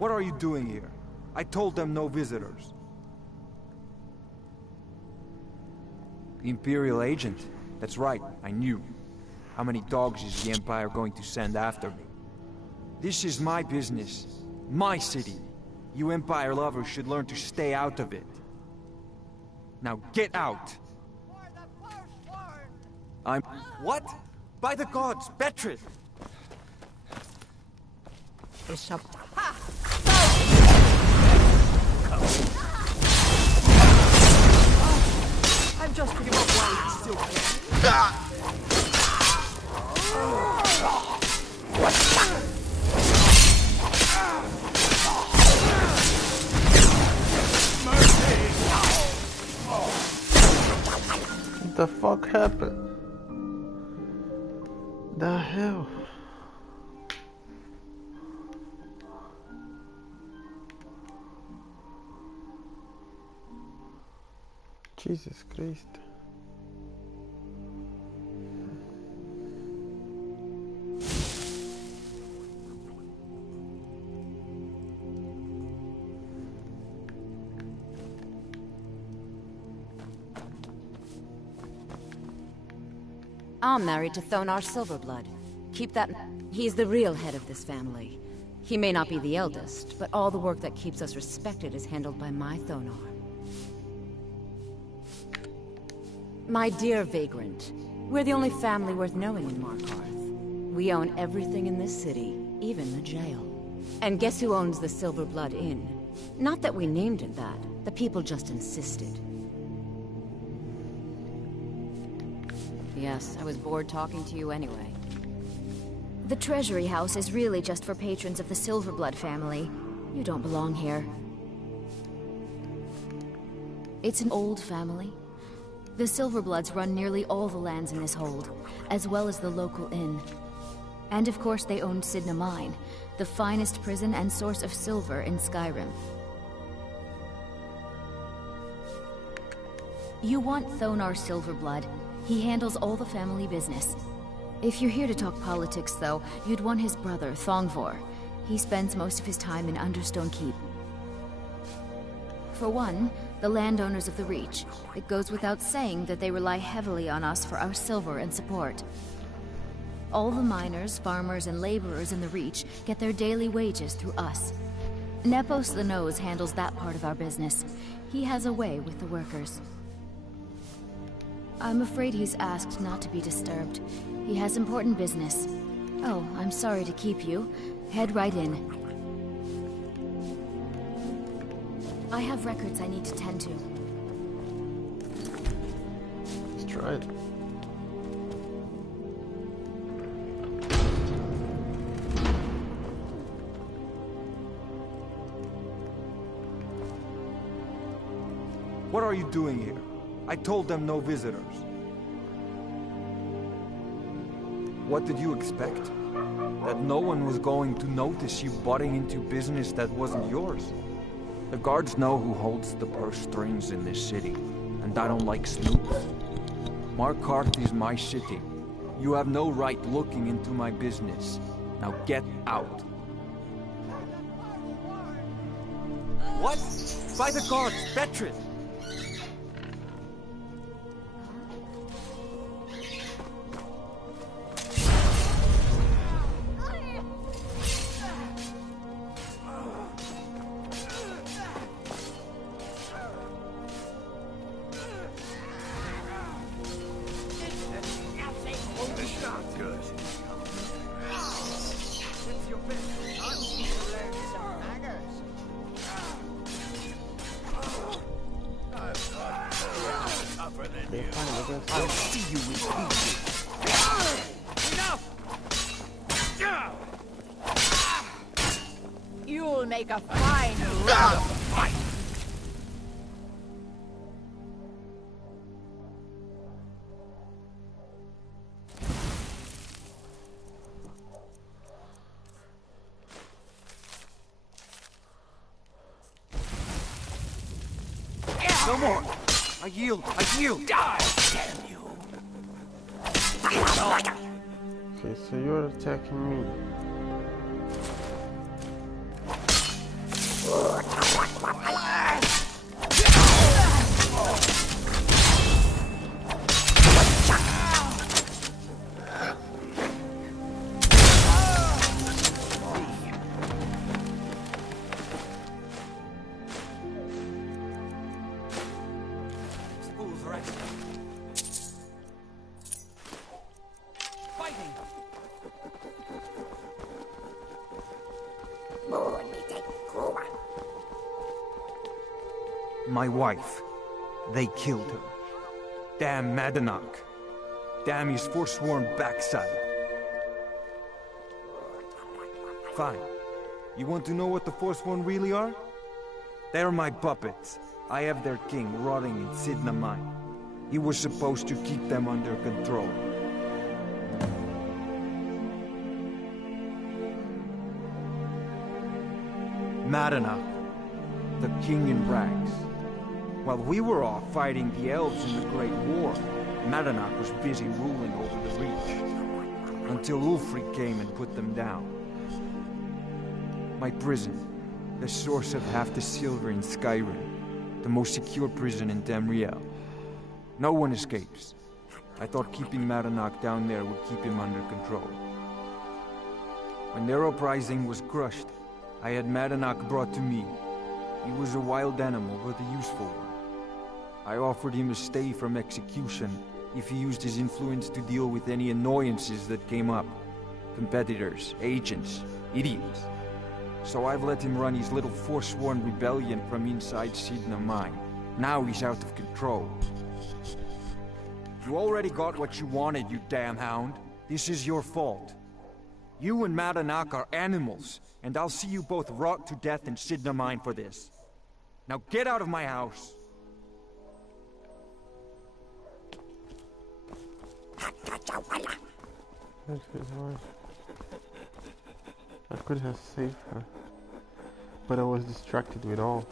What are you doing here? I told them no visitors. The Imperial agent? That's right, I knew. How many dogs is the Empire going to send after me? This is my business. My city. You Empire lovers should learn to stay out of it. Now get out! I'm... What? By the gods, Betrith! Bishop. I'm just giving up while it's still playing. What the fuck happened? The hell? Jesus Christ. I'm married to Thonar Silverblood. Keep that... He's the real head of this family. He may not be the eldest, but all the work that keeps us respected is handled by my Thonar. My dear Vagrant, we're the only family worth knowing in Markarth. We own everything in this city, even the jail. And guess who owns the Silverblood Inn? Not that we named it that, the people just insisted. Yes, I was bored talking to you anyway. The Treasury House is really just for patrons of the Silverblood family. You don't belong here. It's an old family. The Silverbloods run nearly all the lands in this hold, as well as the local inn. And of course they own Sidna Mine, the finest prison and source of silver in Skyrim. You want Thonar Silverblood. He handles all the family business. If you're here to talk politics, though, you'd want his brother, Thongvor. He spends most of his time in Understone Keep. For one, the landowners of the Reach. It goes without saying that they rely heavily on us for our silver and support. All the miners, farmers, and laborers in the Reach get their daily wages through us. Nepos the Nose handles that part of our business. He has a way with the workers. I'm afraid he's asked not to be disturbed. He has important business. Oh, I'm sorry to keep you. Head right in. I have records I need to tend to. Let's try it. What are you doing here? I told them no visitors. What did you expect? That no one was going to notice you butting into business that wasn't yours? The guards know who holds the purse strings in this city, and I don't like snoops. Markarth is my city. You have no right looking into my business. Now get out. What? By the guards, Betrith! I'll see you in pieces. Enough! You'll make a fine round of fight. No more! I yield! I yield! Die! Damn you! Okay, so you're attacking me. My wife. They killed her. Damn Madanach. Damn his forsworn backside. Fine. You want to know what the Forsworn really are? They're my puppets. I have their king rotting in Sidna Mine. He was supposed to keep them under control. Madanach, the king in rags. While we were off fighting the elves in the Great War, Madanach was busy ruling over the Reach. Until Ulfric came and put them down. My prison, the source of half the silver in Skyrim, the most secure prison in Tamriel. No one escapes. I thought keeping Madanach down there would keep him under control. When their uprising was crushed, I had Madanach brought to me. He was a wild animal, but a useful one. I offered him a stay from execution if he used his influence to deal with any annoyances that came up. Competitors, agents, idiots. So I've let him run his little forsworn rebellion from inside Sidna Mine. Now he's out of control. You already got what you wanted, you damn hound. This is your fault. You and Madanach are animals, and I'll see you both rot to death in Sidna Mine for this. Now get out of my house! I could have saved her, but I was distracted with all.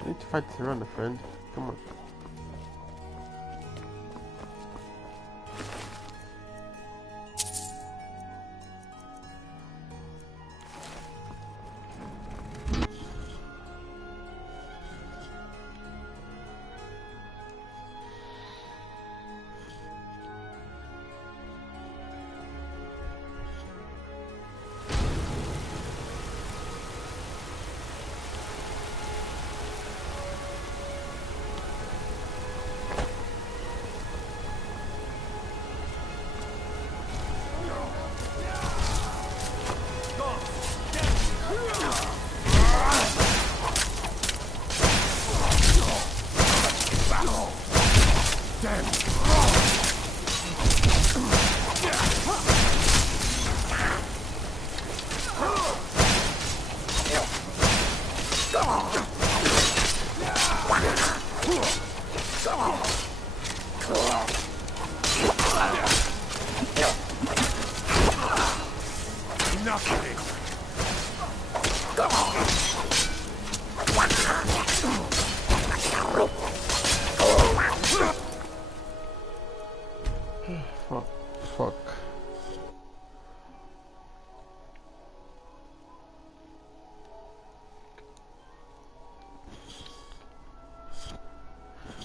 You need to fight this around, friend. Come on. Fuck.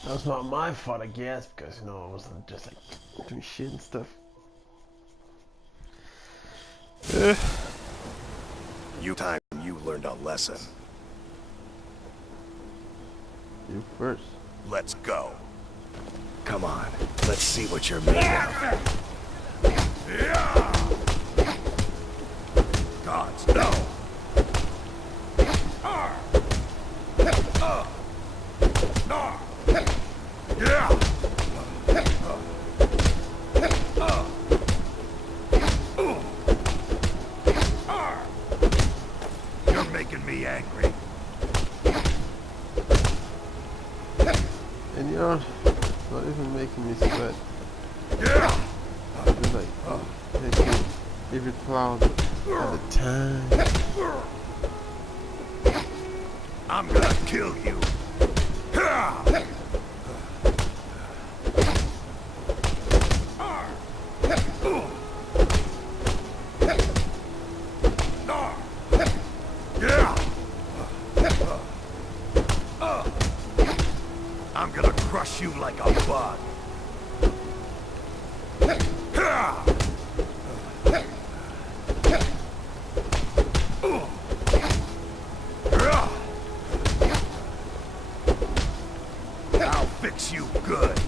That's not my fault, I guess, because, you know, I wasn't just like doing shit and stuff. You learned a lesson. You first. Let's go. Come on, let's see what you're made of. Gods, no! You're making me angry. And you're not even even making me sweat. It's like making every cloud at a time. I'm gonna kill you. I'm gonna crush you like a bug. I'll fix you good.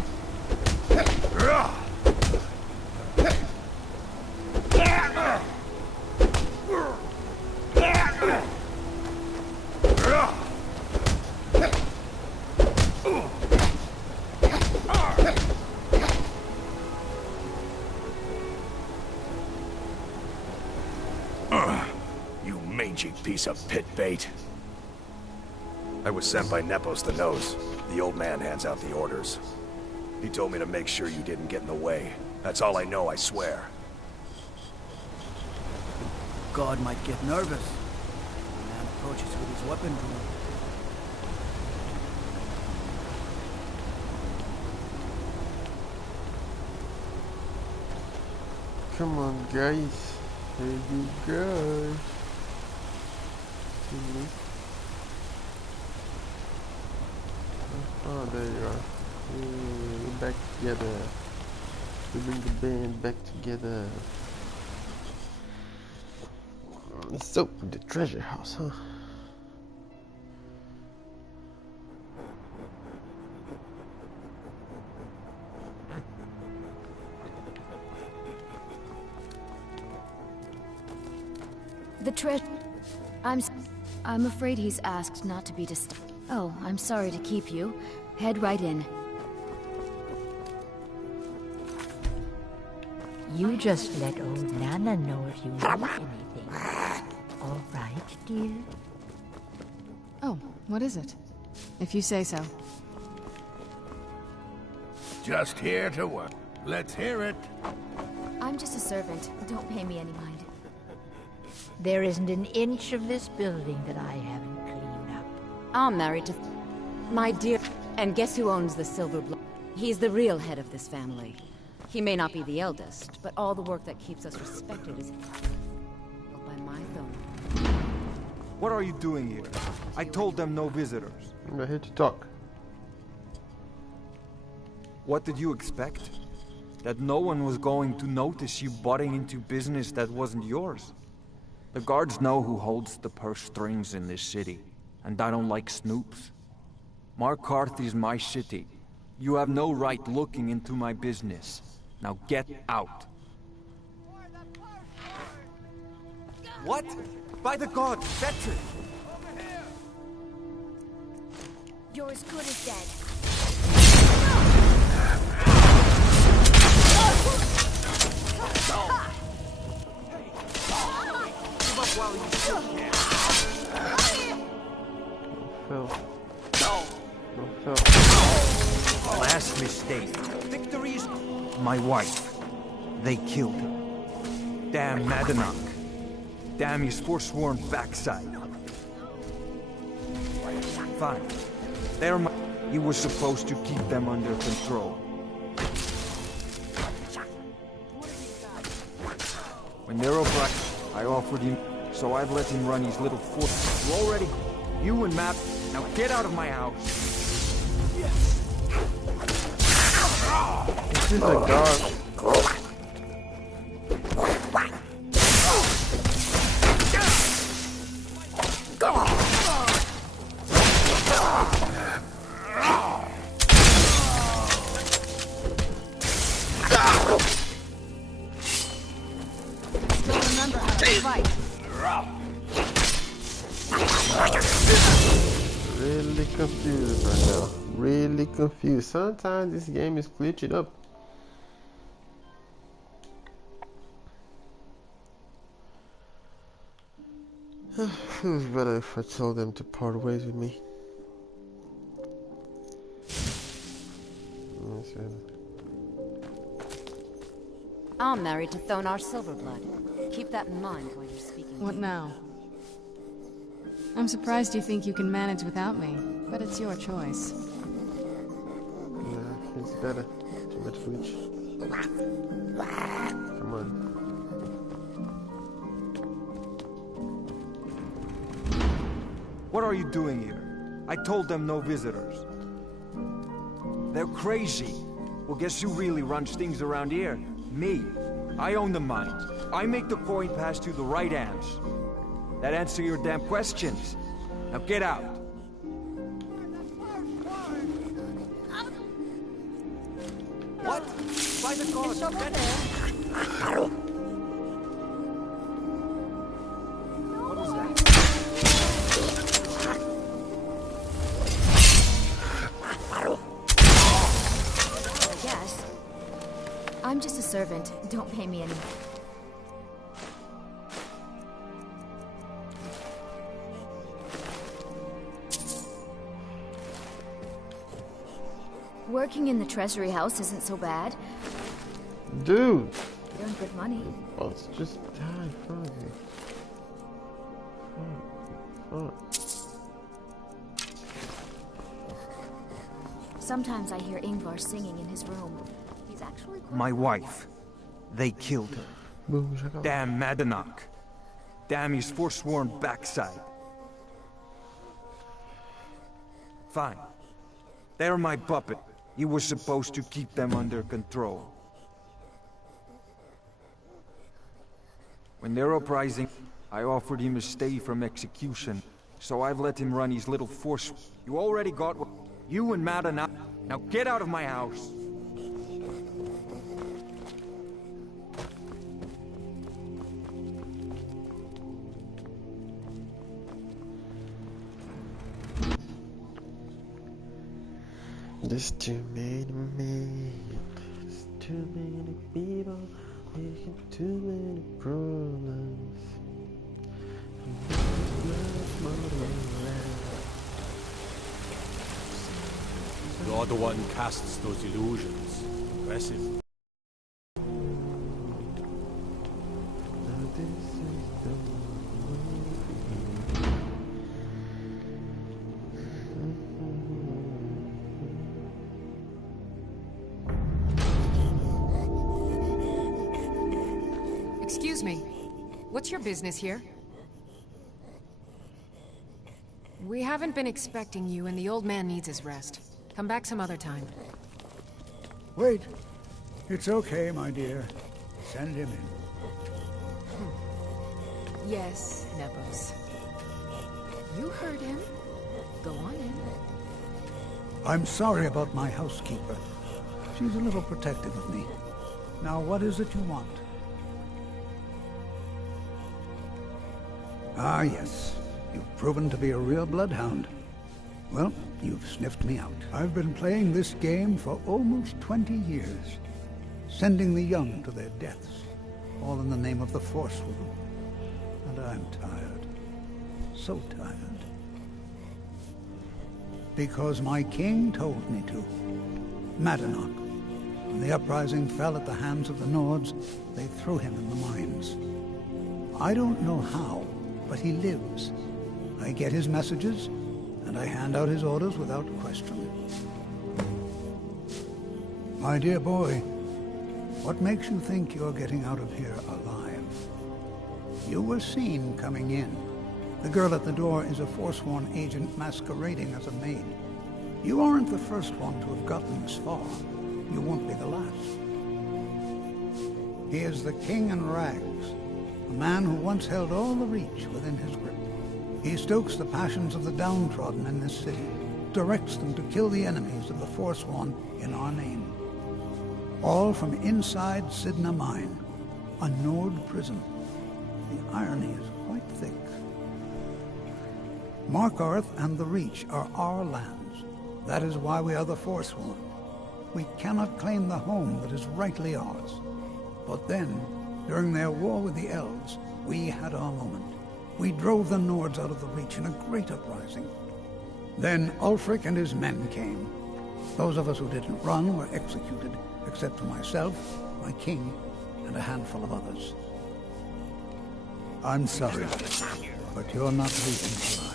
You mangy piece of pit bait. I was sent by Nepos the Nose. The old man hands out the orders. He told me to make sure you didn't get in the way. That's all I know, I swear. God might get nervous. The man approaches with his weapon drawn. Come on, guys. Here you go. Oh, there you are. We're back together. We bring the band back together. So, the treasure house, huh? The treasure. I'm afraid he's asked not to be disturbed. Oh, I'm sorry to keep you. Head right in. You just let old Nana know if you need anything. All right, dear? Oh, what is it? If you say so. Just here to work. Let's hear it. I'm just a servant. Don't pay me any mind. There isn't an inch of this building that I haven't cleaned up. I'm married to... my dear... And guess who owns the Silver Blood? He's the real head of this family. He may not be the eldest, but all the work that keeps us respected is... by my thumb. What are you doing here? I told them no visitors. I'm here to talk. What did you expect? That no one was going to notice you butting into business that wasn't yours? The guards know who holds the purse strings in this city, and I don't like snoops. Markarth is my city. You have no right looking into my business. Now get out. What? By the gods, veteran! You're as good as dead. Give up while you still can. Last mistake. Victories. My wife. They killed her. Damn Madanach. Damn his forsworn backside. Fine. They're my... He was supposed to keep them under control. When Nero Black, I offered him, so I've let him run his little force. You already... You and Map, now get out of my house. This is a guard. Still remember how to fight. Really confused right now. Really confused. Sometimes this game is glitched up. Feels better if I told them to part ways with me. Let's I'm married to Thonar Silverblood. Keep that in mind while you're speaking. What now? I'm surprised you think you can manage without me, but it's your choice. Yeah, it's better. Too much reach. Come on. What are you doing here? I told them no visitors. They're crazy. Well, guess who really runs things around here? Me. I own the mines. I make the coin pass through the right hands. That answer your damn questions. Now get out. What? By the gods, what was that? I guess. I'm just a servant. Don't pay me any. Working in the treasury house isn't so bad. Dude! You earn good money. Let's just die from you. Fuck. Sometimes I hear Ingvar singing in his room. He's actually quite... My wife. They killed her. Damn Madanach. Damn his forsworn backside. Fine. They're my puppet. He was supposed to keep them under control. When they're uprising, I offered him a stay from execution, so I've let him run his little force. You already got what... You and Madanach. Now get out of my house! There's too many men, there's too many people, making too many problems. You're the one who casts those illusions. Impressive. Excuse me. What's your business here? We haven't been expecting you, and the old man needs his rest. Come back some other time. Wait. It's okay, my dear. Send him in. Yes, Nepos. You heard him. Go on in. I'm sorry about my housekeeper. She's a little protective of me. Now, what is it you want? Ah, yes. You've proven to be a real bloodhound. Well, you've sniffed me out. I've been playing this game for almost 20 years. Sending the young to their deaths. All in the name of the Forsworn. And I'm tired. So tired. Because my king told me to. Madanach. When the uprising fell at the hands of the Nords, they threw him in the mines. I don't know how, but he lives. I get his messages, and I hand out his orders without question. My dear boy, what makes you think you're getting out of here alive? You were seen coming in. The girl at the door is a Forsworn agent masquerading as a maid. You aren't the first one to have gotten this far. You won't be the last. He is the king in rags, a man who once held all the Reach within his grip. He stokes the passions of the downtrodden in this city, directs them to kill the enemies of the Forsworn in our name. All from inside Sidna Mine, a Nord prison. The irony is quite thick. Markarth and the Reach are our lands. That is why we are the Forsworn. We cannot claim the home that is rightly ours. But then, during their war with the Elves, we had our moment. We drove the Nords out of the Reach in a great uprising. Then Ulfric and his men came. Those of us who didn't run were executed, except for myself, my king, and a handful of others. I'm sorry, but you're not leaving alive.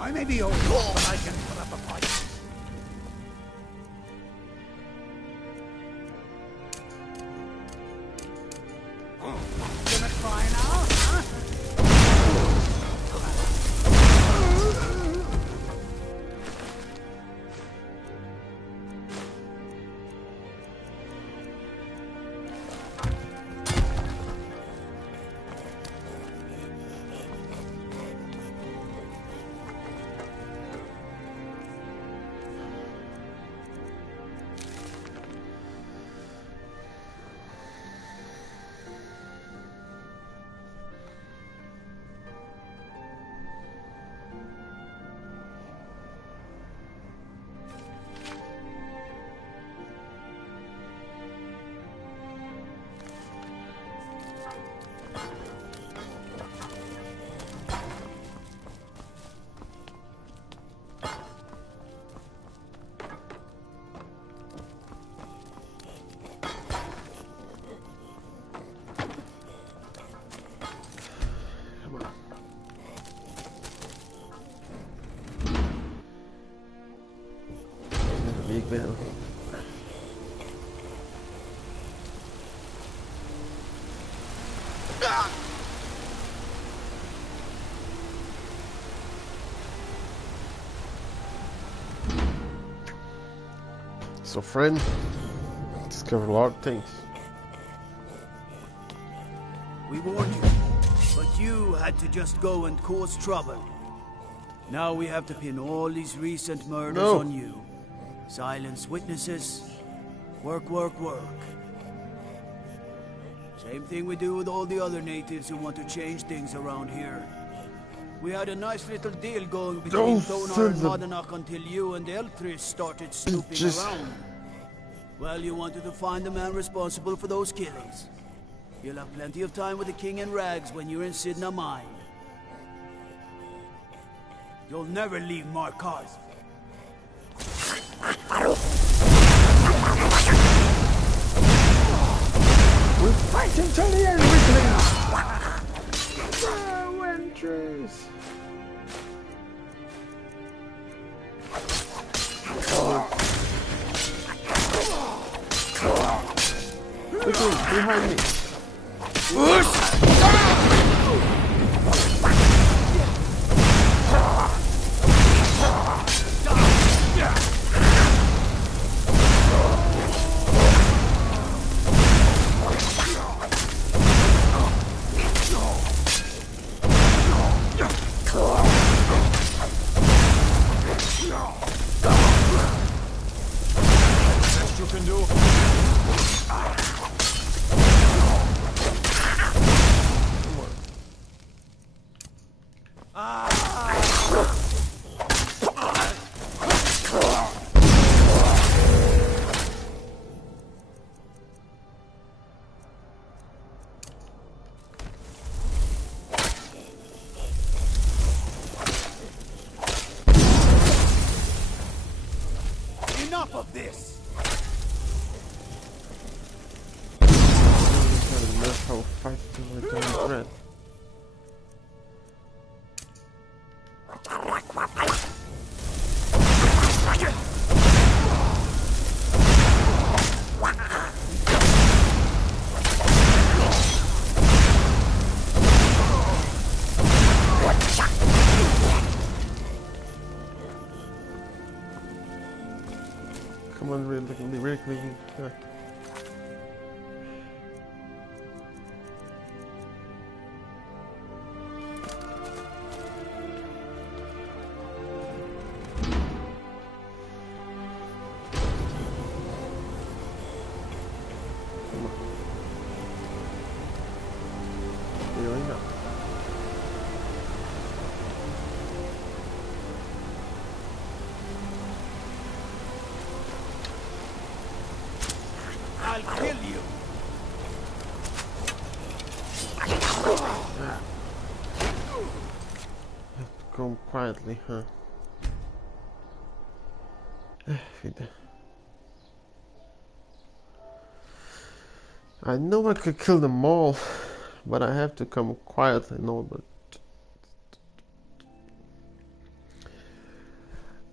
I may be old, but I can put up a fight. Gonna try now, huh? Big battle. So, friend, discovered a lot of things. We warned you, but you had to just go and cause trouble. Now we have to pin all these recent murders on you. Silence witnesses. Work, work, work. Same thing we do with all the other natives who want to change things around here. We had a nice little deal going between Donar and Madanach until you and Eltris started snooping around. Well, you wanted to find the man responsible for those killings. You'll have plenty of time with the king in rags when you're in Sidna Mine. You'll never leave Markarth. We're fighting till the end, weaklings! No entries! Quickly, behind me! Best you can do. Enough of this! How fight to return breath. Come on, really quickly. I'll kill you. Go quietly, huh? I know I could kill them all, but I have to come quietly. No, but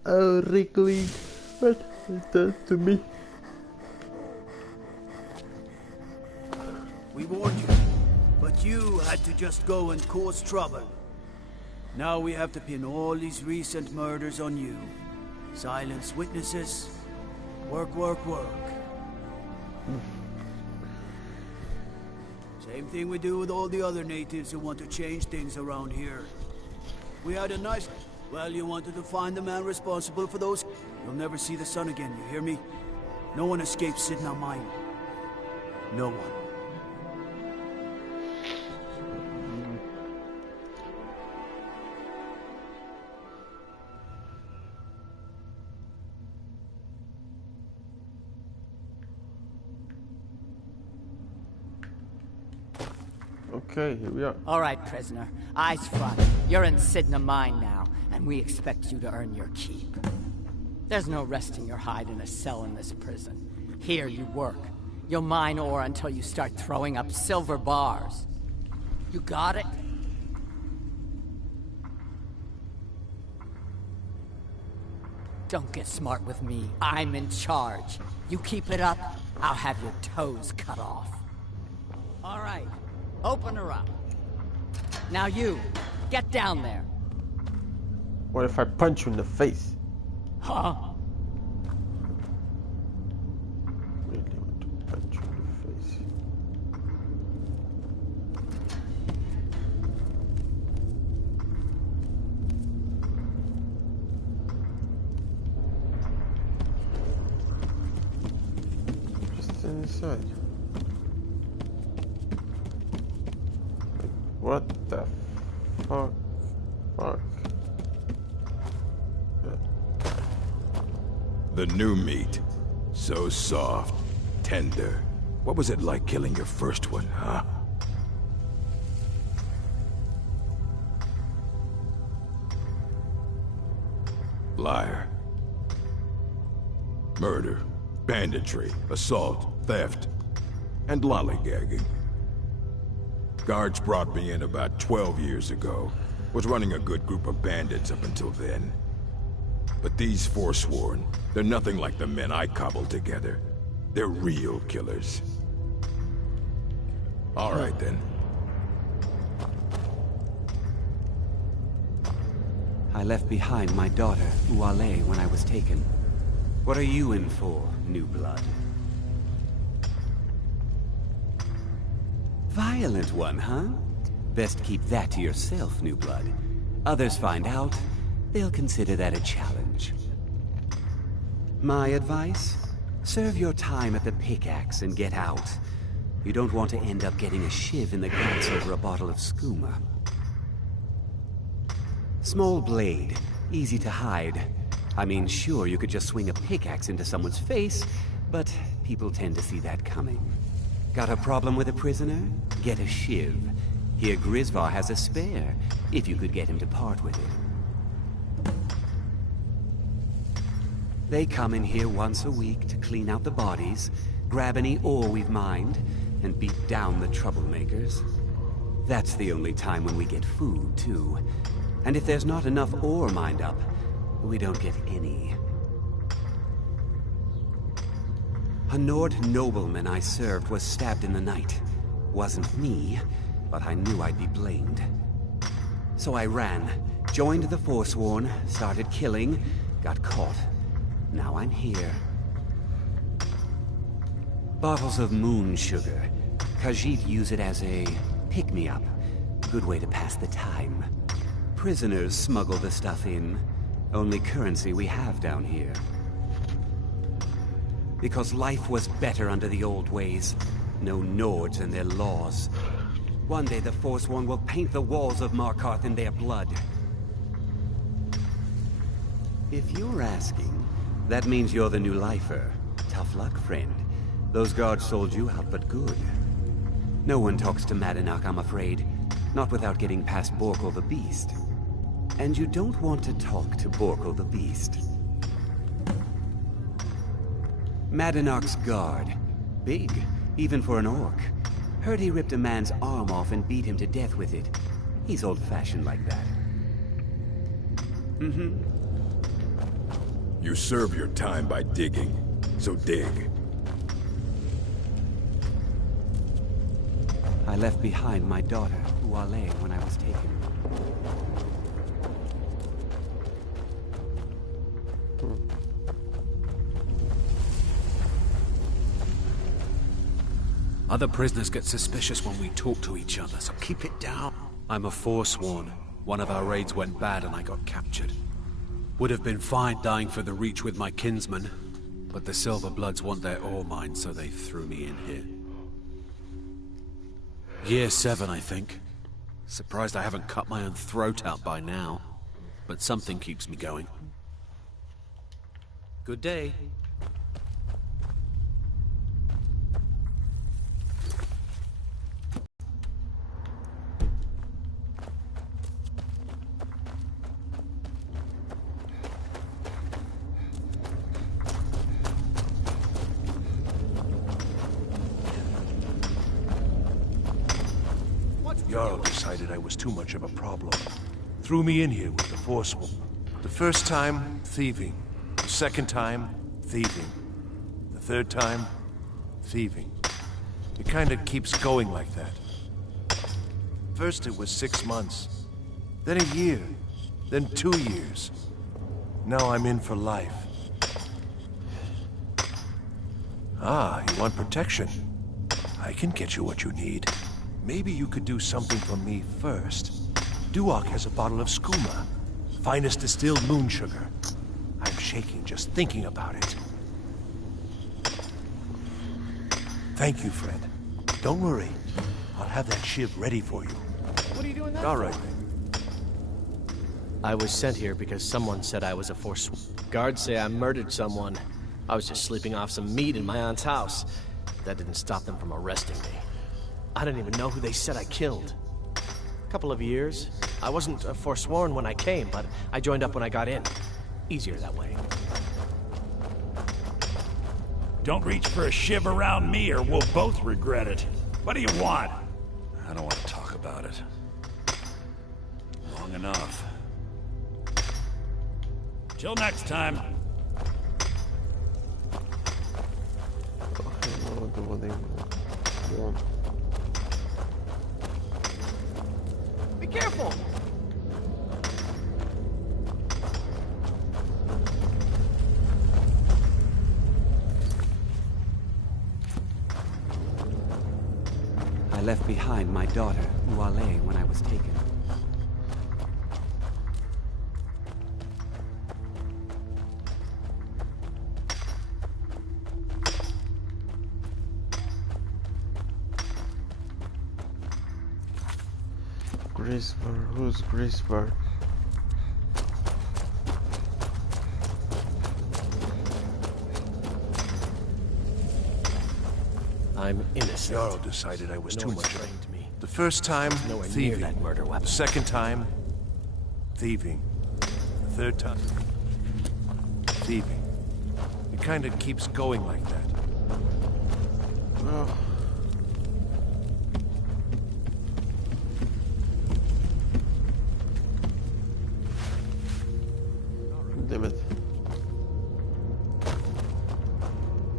oh, Wrigley, what is that to me? We warned you, but you had to just go and cause trouble. Now we have to pin all these recent murders on you. Silence witnesses. Work, work, work. Same thing we do with all the other natives who want to change things around here. We had a nice... Well, you wanted to find the man responsible for those... You'll never see the sun again, you hear me? No one escapes sitting on mine. No one. Okay, here we are. All right, prisoner. Eyes front. You're in Sidna Mine now, and we expect you to earn your keep. There's no resting your hide in a cell in this prison. Here you work. You'll mine ore until you start throwing up silver bars. You got it? Don't get smart with me. I'm in charge. You keep it up, I'll have your toes cut off. All right. Open her up. Now you, get down there. What if I punch you in the face? Huh? Really want to punch you in the face. Just inside. What the fuck? Fuck. The new meat. So soft, tender. What was it like killing your first one, huh? Liar. Murder, banditry, assault, theft, and lollygagging. Guards brought me in about 12 years ago. Was running a good group of bandits up until then. But these Forsworn, they're nothing like the men I cobbled together. They're real killers. All right, then. I left behind my daughter, Uale, when I was taken. What are you in for, new blood? Violent one, huh? Best keep that to yourself, new blood. Others find out, they'll consider that a challenge. My advice? Serve your time at the pickaxe and get out. You don't want to end up getting a shiv in the guts over a bottle of skooma. Small blade, easy to hide. I mean, sure, you could just swing a pickaxe into someone's face, but people tend to see that coming. Got a problem with a prisoner? Get a shiv. Here Grisvar has a spare, if you could get him to part with it. They come in here once a week to clean out the bodies, grab any ore we've mined, and beat down the troublemakers. That's the only time when we get food, too. And if there's not enough ore mined up, we don't get any. A Nord nobleman I served was stabbed in the night. Wasn't me, but I knew I'd be blamed. So I ran, joined the Forsworn, started killing, got caught. Now I'm here. Bottles of moon sugar. Khajiit use it as a pick-me-up. Good way to pass the time. Prisoners smuggle the stuff in. Only currency we have down here. Because life was better under the old ways. No Nords and their laws. One day the Forsworn will paint the walls of Markarth in their blood. If you're asking, that means you're the new lifer. Tough luck, friend. Those guards sold you out, but good. No one talks to Madanach, I'm afraid. Not without getting past Borkul the Beast. And you don't want to talk to Borkul the Beast. Madanach's guard. Big, even for an orc. Heard he ripped a man's arm off and beat him to death with it. He's old-fashioned like that. Mm-hmm. You serve your time by digging, so dig. I left behind my daughter, Uale, when I was taken. Other prisoners get suspicious when we talk to each other, so keep it down. I'm a Forsworn. One of our raids went bad and I got captured. Would have been fine dying for the Reach with my kinsmen, but the Silver Bloods want their ore mine, so they threw me in here. Year 7, I think. Surprised I haven't cut my own throat out by now, but something keeps me going. Good day. Jarl decided I was too much of a problem. Threw me in here with the Forsworn. The first time, thieving. The second time, thieving. The third time, thieving. It kinda keeps going like that. First it was 6 months. Then a year. Then 2 years. Now I'm in for life. Ah, you want protection? I can get you what you need. Maybe you could do something for me first. Duak has a bottle of skooma. Finest distilled moon sugar. I'm shaking just thinking about it. Thank you, friend. Don't worry. I'll have that shiv ready for you. What are you doing that All right. I was sent here because someone said I was a Forsworn. Guards say I murdered someone. I was just sleeping off some meat in my aunt's house. That didn't stop them from arresting me. I didn't even know who they said I killed. A couple of years. I wasn't a Forsworn when I came, but I joined up when I got in. Easier that way. Don't reach for a shiv around me or we'll both regret it. What do you want? I don't want to talk about it. Long enough. Till next time. Be careful! I left behind my daughter, Uale, when I was taken. Grisvar, who's Grisvar? I'm innocent. Jarl decided I was No too one's much. trained me. The first time, Nowhere near thieving. that murder weapon. The second time, thieving. The third time, thieving. It kinda keeps going like that. Oh. Damn it.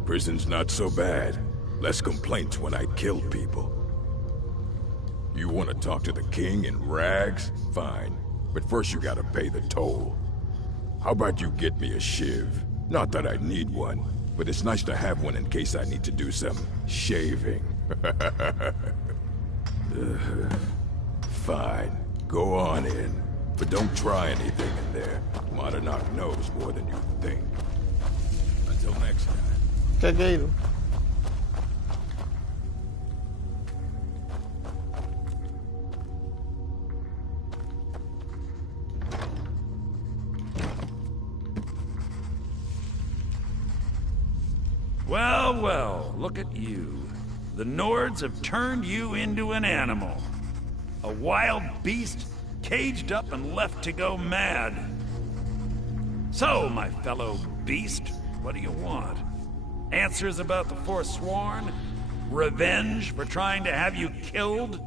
Prison's not so bad. Less complaints when I killed people. You want to talk to the king in rags? Fine. But first you gotta pay the toll. How about you get me a shiv? Not that I need one. but it's nice to have one in case I need to do some shaving. Fine, go on in, but don't try anything in there. Monarch knows more than you think. Until next time. Cagueiro. Well, well, look at you. The Nords have turned you into an animal. A wild beast, caged up and left to go mad. So, my fellow beast, what do you want? Answers about the Forsworn? Revenge for trying to have you killed?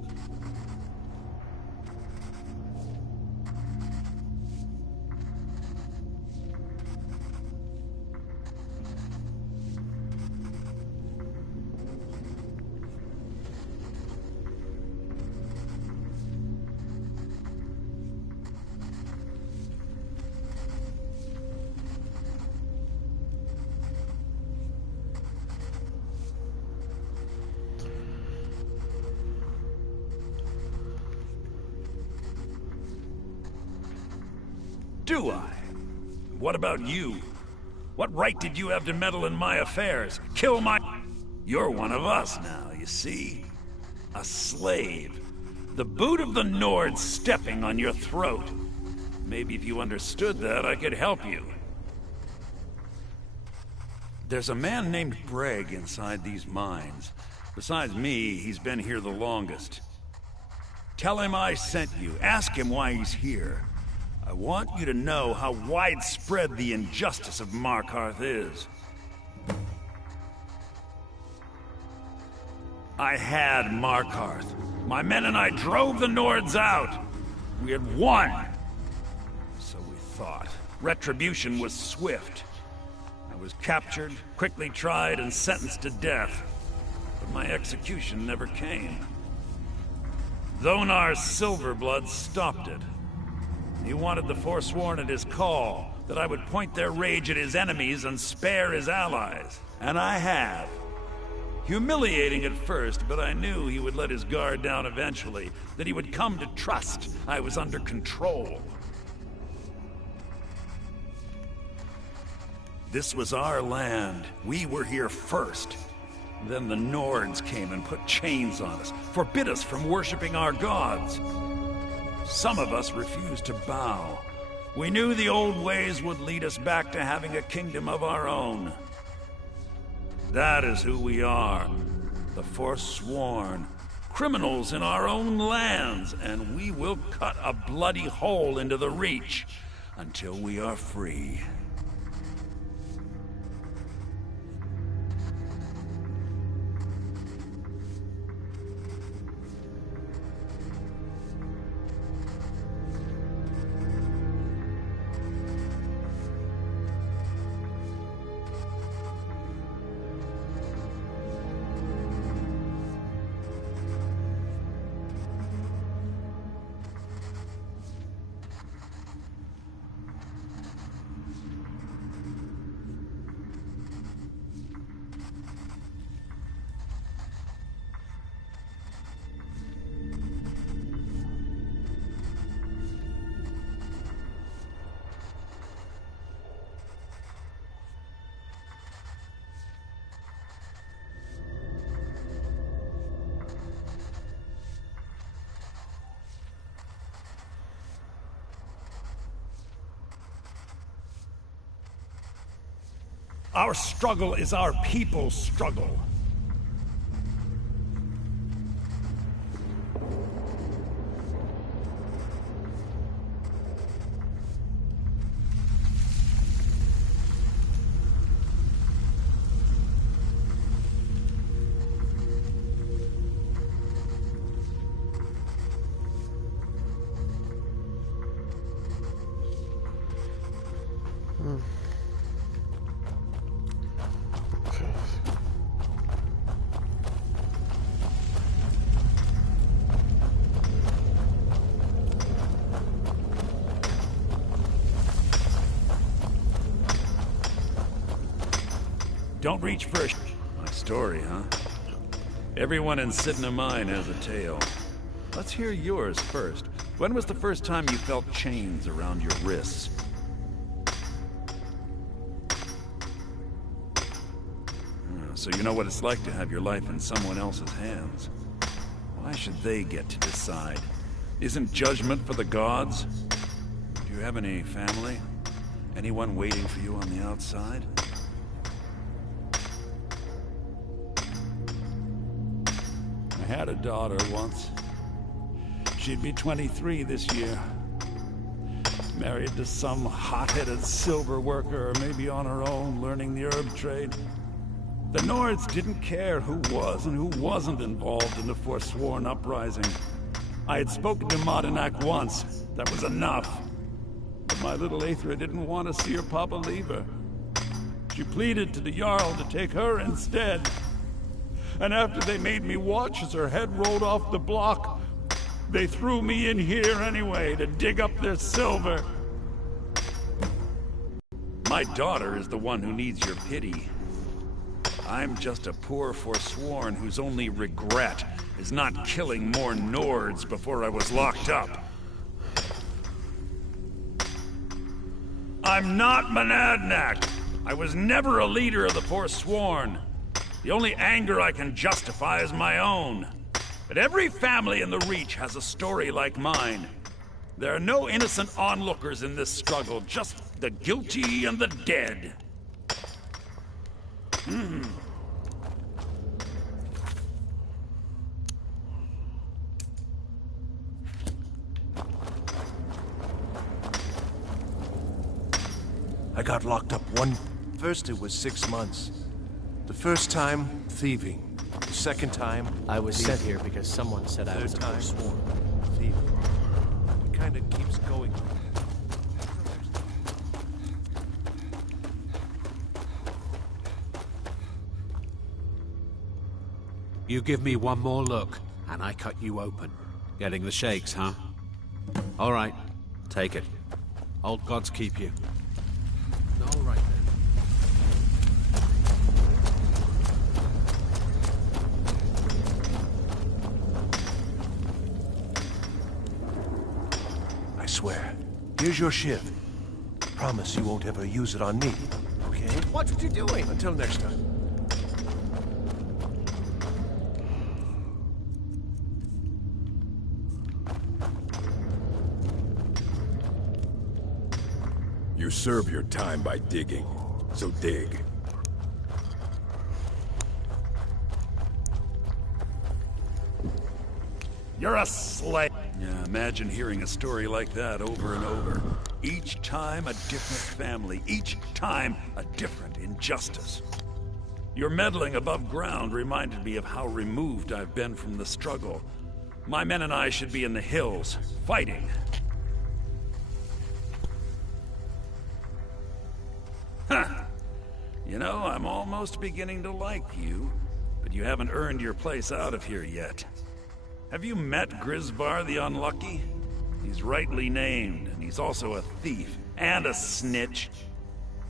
Do I? What about you? What right did you have to meddle in my affairs? Kill my... You're one of us now, you see? A slave. The boot of the Nords stepping on your throat. Maybe if you understood that, I could help you. There's a man named Breg inside these mines. Besides me, he's been here the longest. Tell him I sent you. Ask him why he's here. I want you to know how widespread the injustice of Markarth is. I had Markarth. My men and I drove the Nords out. We had won. So we thought. Retribution was swift. I was captured, quickly tried, and sentenced to death. But my execution never came. Dhonar's Silverblood stopped it. He wanted the Forsworn at his call, that I would point their rage at his enemies and spare his allies. And I have. Humiliating at first, but I knew he would let his guard down eventually, that he would come to trust I was under control. This was our land. We were here first. Then the Nords came and put chains on us, forbid us from worshipping our gods. Some of us refused to bow. We knew the old ways would lead us back to having a kingdom of our own. That is who we are. The Forsworn. Criminals in our own lands, and we will cut a bloody hole into the Reach until we are free. Our struggle is our people's struggle. Don't reach first. My story, huh? Everyone in Sidna Mine has a tale. Let's hear yours first. When was the first time you felt chains around your wrists? So you know what it's like to have your life in someone else's hands. Why should they get to decide? Isn't judgment for the gods? Do you have any family? Anyone waiting for you on the outside? I had a daughter once. She'd be 23 this year. Married to some hot-headed silver worker, or maybe on her own, learning the herb trade. The Nords didn't care who was and who wasn't involved in the Forsworn uprising. I had spoken to Modinak once. That was enough. But my little Aethra didn't want to see her papa leave her. She pleaded to the Jarl to take her instead. And after they made me watch as her head rolled off the block, they threw me in here anyway to dig up their silver. My daughter is the one who needs your pity. I'm just a poor Forsworn whose only regret is not killing more Nords before I was locked up. I'm not Monadnac. I was never a leader of the Forsworn. The only anger I can justify is my own. But every family in the Reach has a story like mine. There are no innocent onlookers in this struggle, just the guilty and the dead. I got locked up First it was 6 months. The first time, thieving. The second time, I was sent here because someone said I was a Forsworn. Thieving. It kinda keeps going. You give me one more look, and I cut you open. Getting the shakes, huh? All right, take it. Old gods keep you. All right, then. I swear. Here's your shiv. Promise you won't ever use it on me, okay? Watch what you're doing! Until next time. You serve your time by digging, so dig. You're a slave. Yeah, imagine hearing a story like that over and over. Each time a different family, each time a different injustice. Your meddling above ground reminded me of how removed I've been from the struggle. My men and I should be in the hills, fighting. Huh. You know, I'm almost beginning to like you, but you haven't earned your place out of here yet. Have you met Grisvar the Unlucky? He's rightly named, and he's also a thief and a snitch.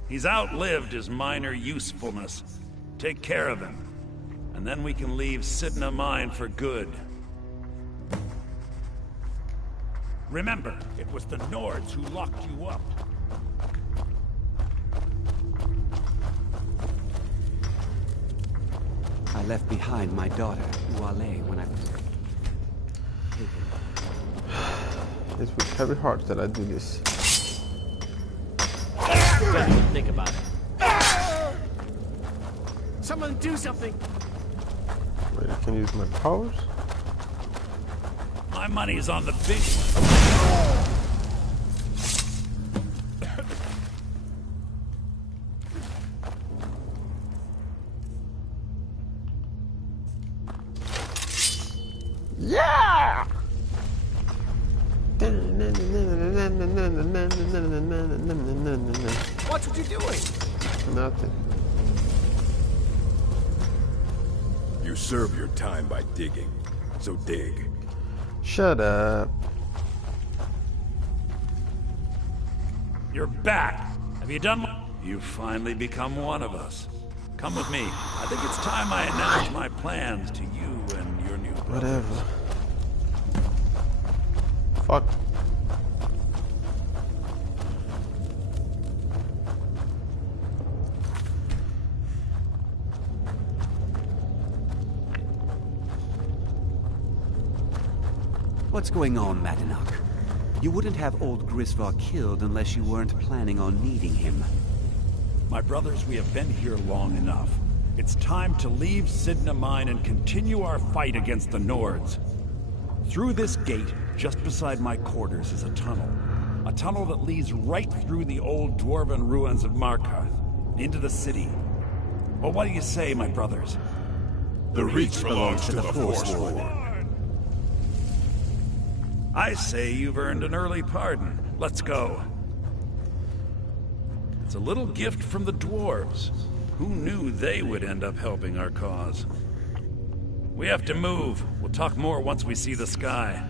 He's outlived his minor usefulness. Take care of him, and then we can leave Sidna Mine for good. Remember, it was the Nords who locked you up. I left behind my daughter, Uale, when I was taken. It's with heavy heart that I do this. Don't even think about it. Someone do something! Wait, I can use my powers? My money's on the big one. Yeah! Watch what you're doing! Nothing. You serve your time by digging, so dig. Shut up. You're back. Have you done? You've finally become one of us. Come with me. I think it's time I announce my plans to you and your new brother. Whatever. Fuck. What's going on, Madanach? You wouldn't have old Grisvar killed unless you weren't planning on needing him. My brothers, we have been here long enough. It's time to leave Sidna Mine and continue our fight against the Nords. Through this gate, just beside my quarters, is a tunnel. A tunnel that leads right through the old dwarven ruins of Markarth, into the city. Well, what do you say, my brothers? The Reach belongs to the Forsworn. I say you've earned an early pardon. Let's go. It's a little gift from the dwarves. Who knew they would end up helping our cause? We have to move. We'll talk more once we see the sky.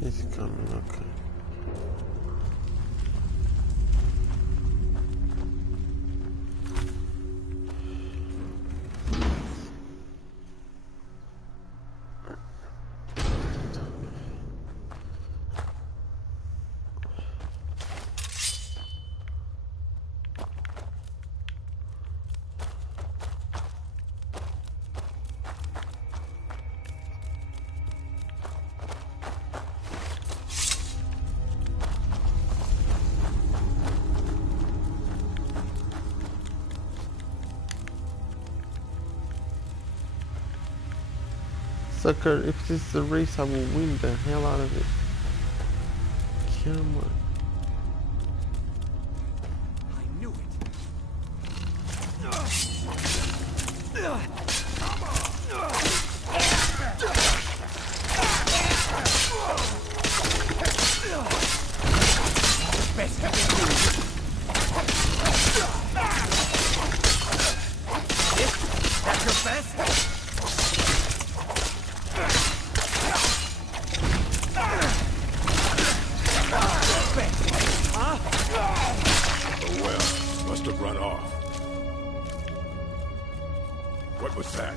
He's coming, okay. Sucker, if this is a race, I will win the hell out of it. Camera. I knew it. That's your best? Oh well, must have run off. What was that?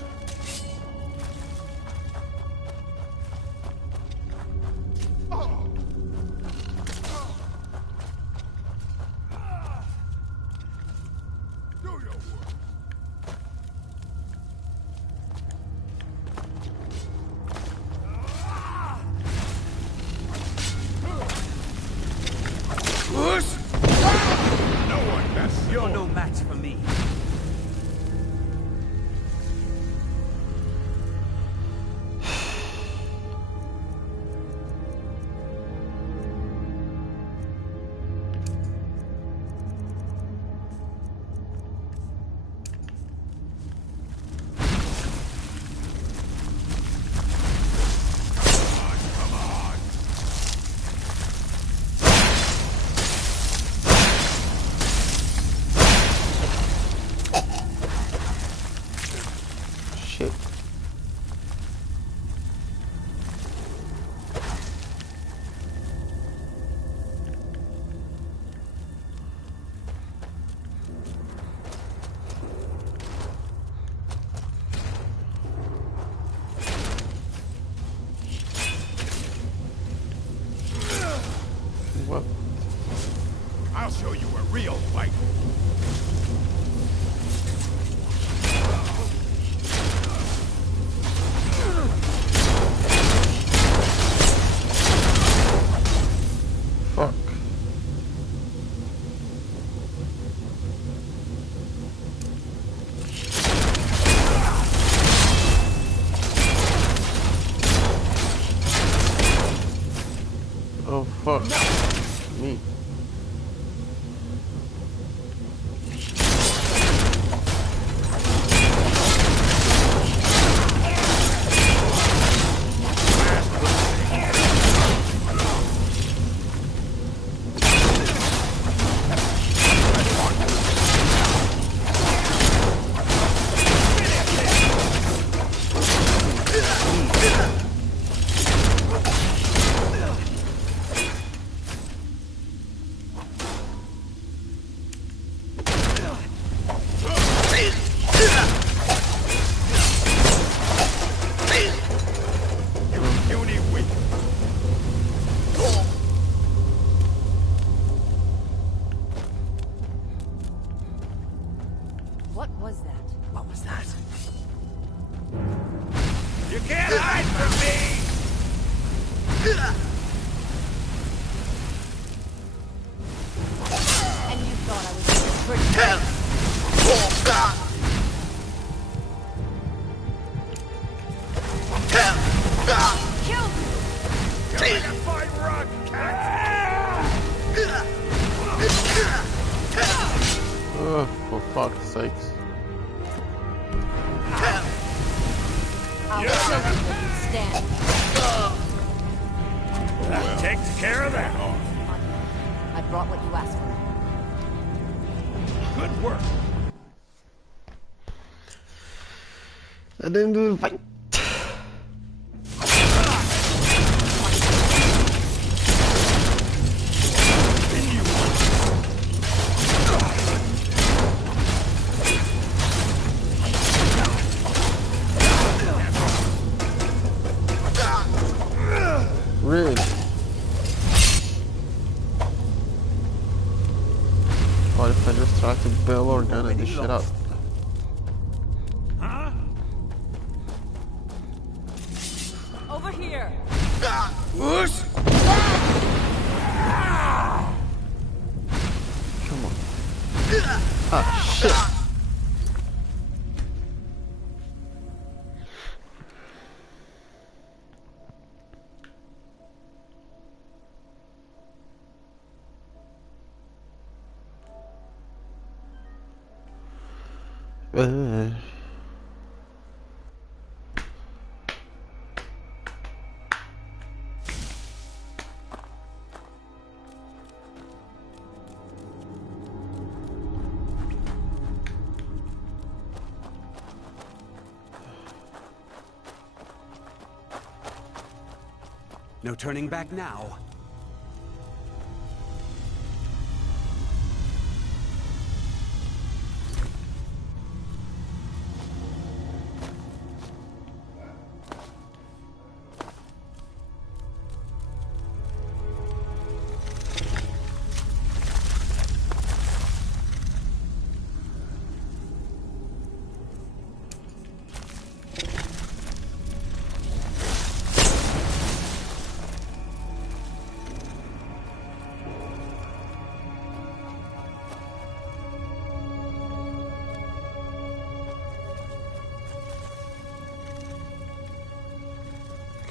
You're no match for me. What? I'll show you a real fight. Fuck. Oh fuck. Me. And you thought I was being pretty. Oh God! Killed you! You're like a fine rock, cat! For fuck's sakes. I'll show you where you stand. That takes care of that. I brought what you asked for. Good work. I didn't do the fight. Really? What if I just try to Bell Organa this shit up? Huh? Over here! Whoosh! Come on. Ah, shit. No turning back now.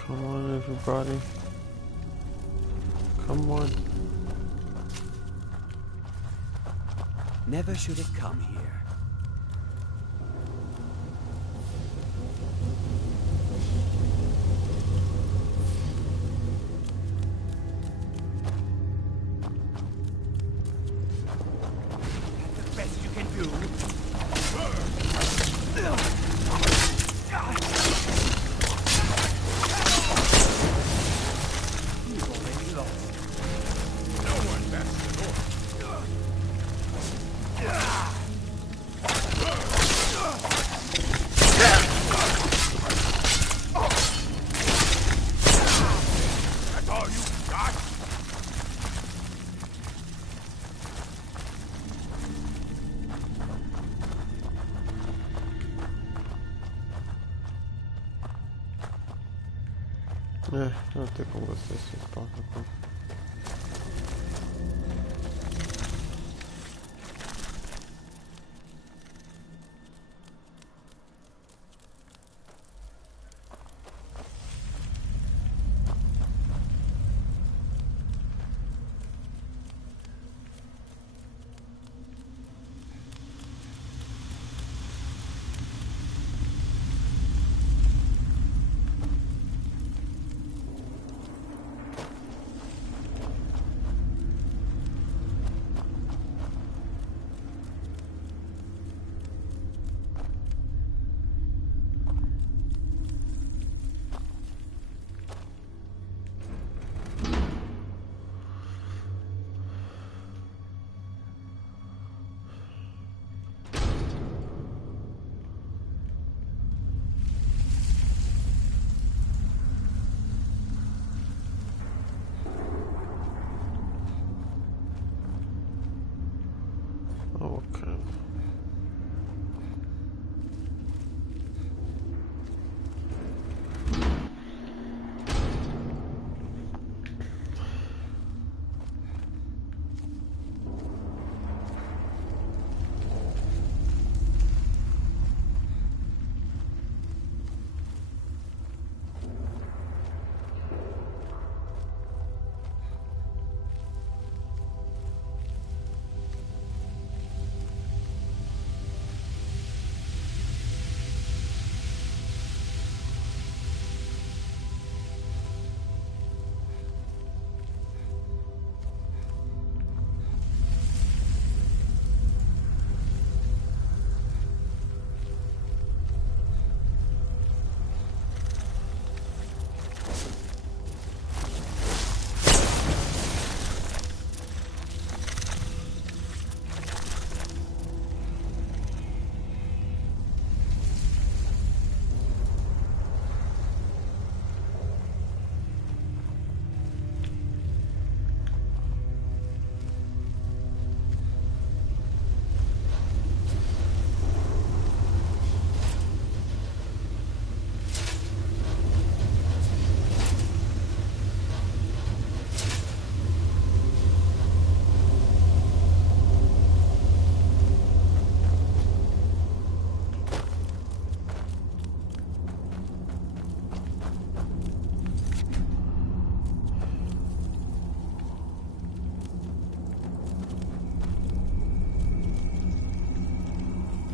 Come on, everybody. Come on. Never should have come here. That's the best you can do. Não tem como você se toca.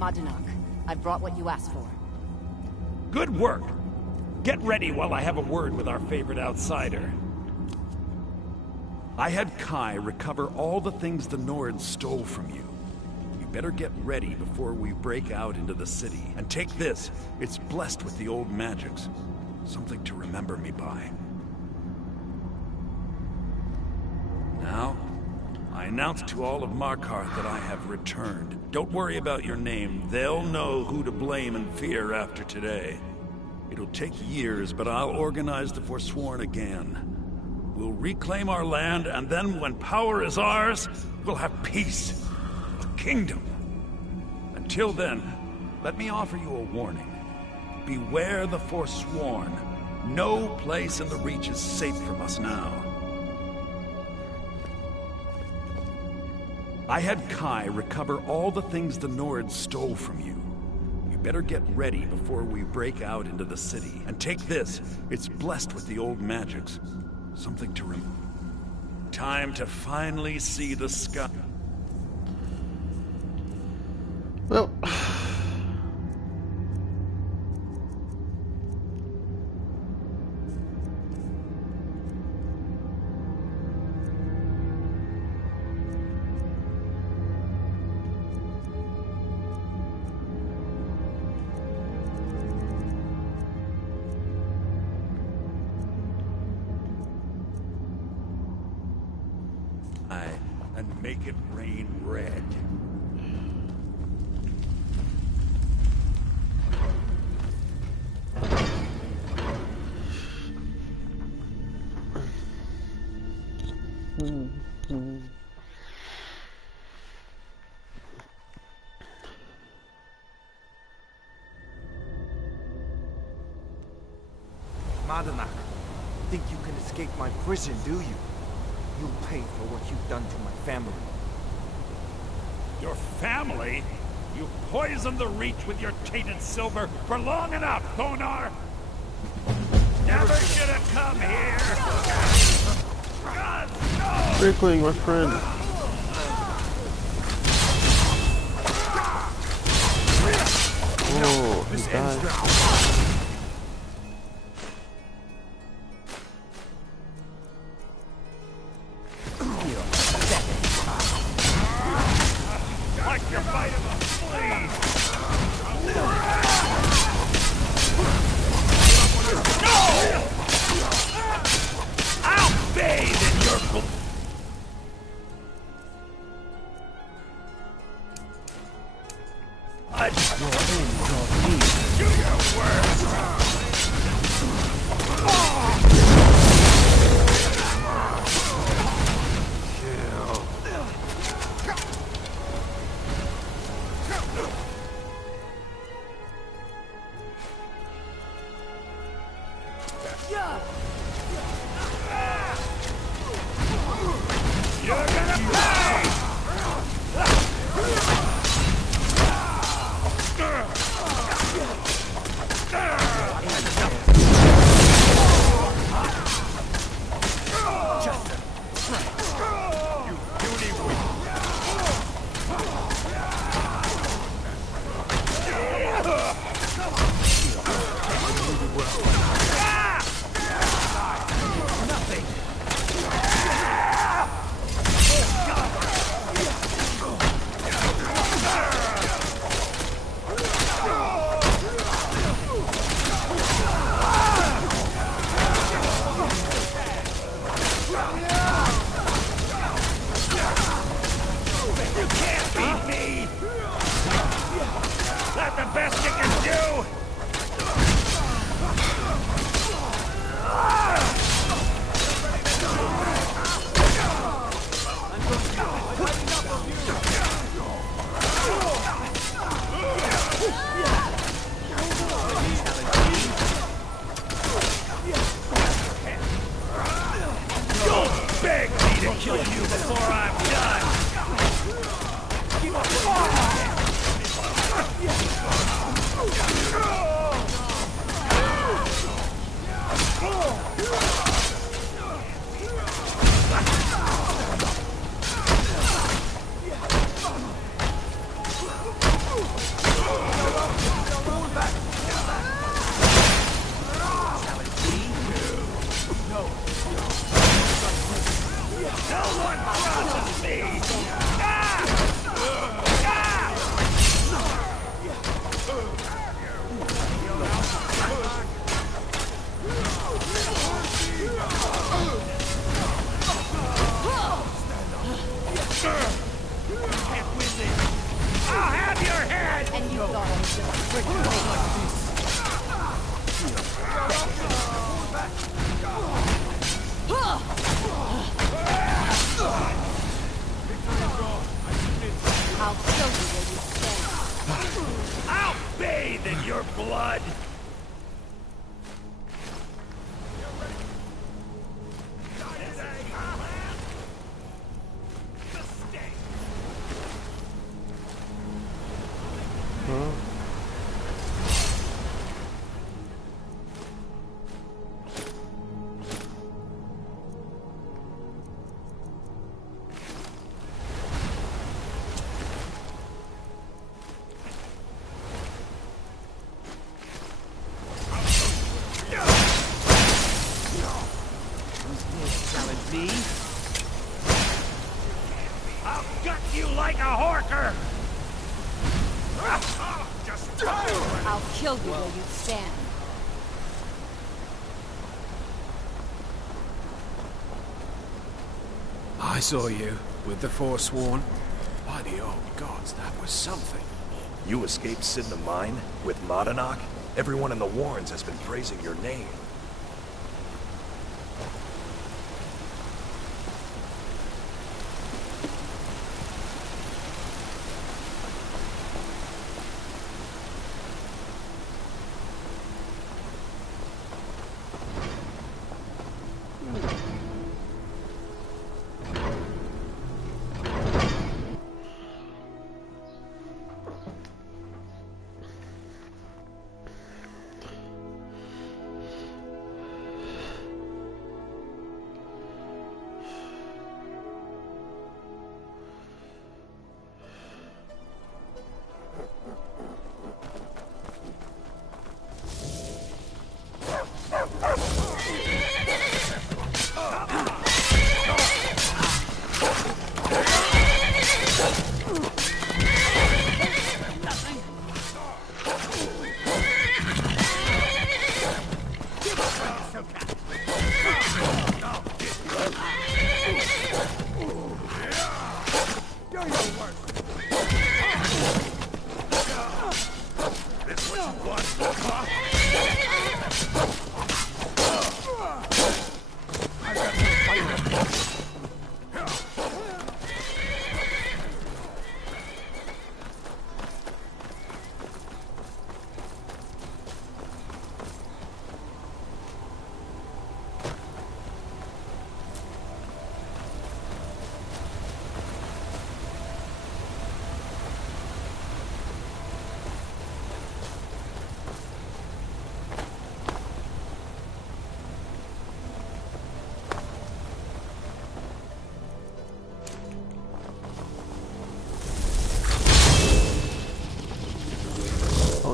Madanak, I've brought what you asked for. Good work. Get ready while I have a word with our favorite outsider. I had Kai recover all the things the Nords stole from you. You better get ready before we break out into the city. And take this. It's blessed with the old magics. Something to remember me by. Now, I announce to all of Markarth that I have returned. Don't worry about your name. They'll know who to blame and fear after today. It'll take years, but I'll organize the Forsworn again. We'll reclaim our land, and then when power is ours, we'll have peace. A kingdom. Until then, let me offer you a warning. Beware the Forsworn. No place in the Reach is safe from us now. I had Kai recover all the things the Nords stole from you. You better get ready before we break out into the city. And take this. It's blessed with the old magics. Something to remember. Time to finally see the sky. Well... And make it rain red. Madanak, think you can escape my prison, do you? You'll pay for what you've done to my family. Your family? You poisoned the Reach with your tainted silver for long enough, Thonar! Never should have come here! God, no! Trickling, my friend. Oh, he died. blood! I'll gut you like a horker! I'll kill you where you stand. I saw you with the Forsworn. By the old gods, that was something. You escaped Sidna Mine with Madanach? Everyone in the Warrens has been praising your name.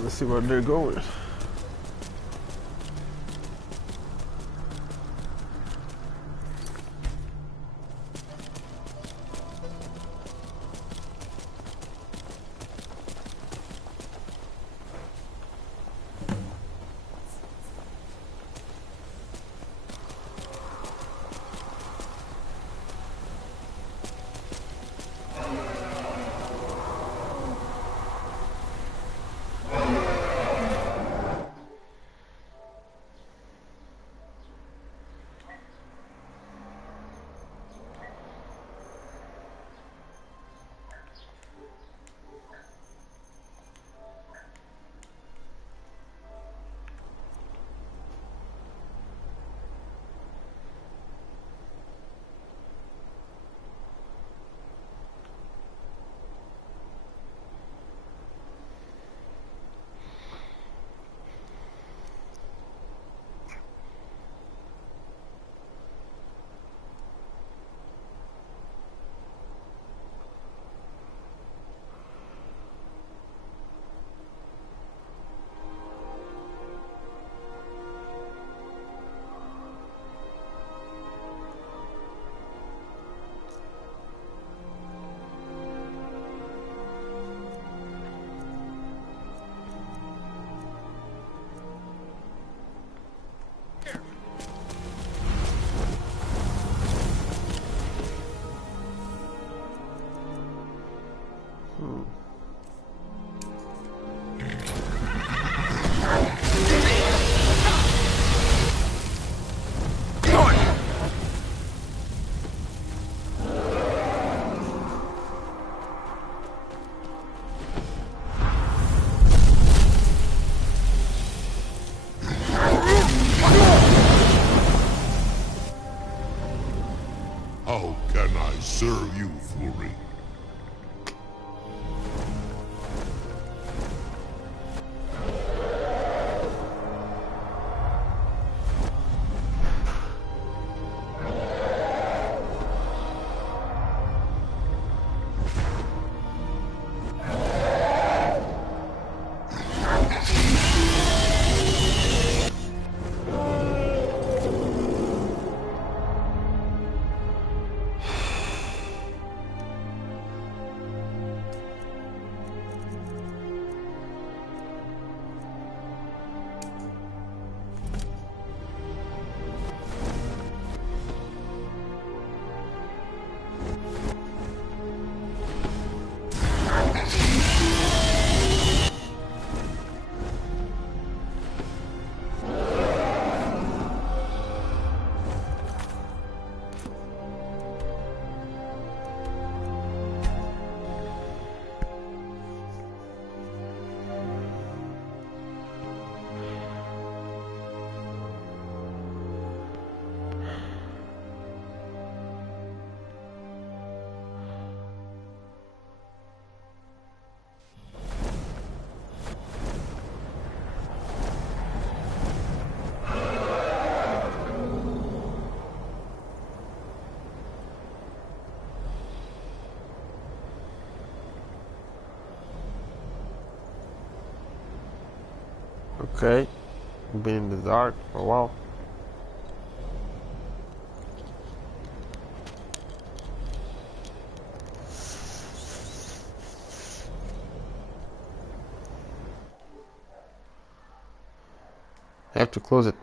Let's see where they're going. How can I serve you, Fury? Okay, been in the dark for a while. I have to close it.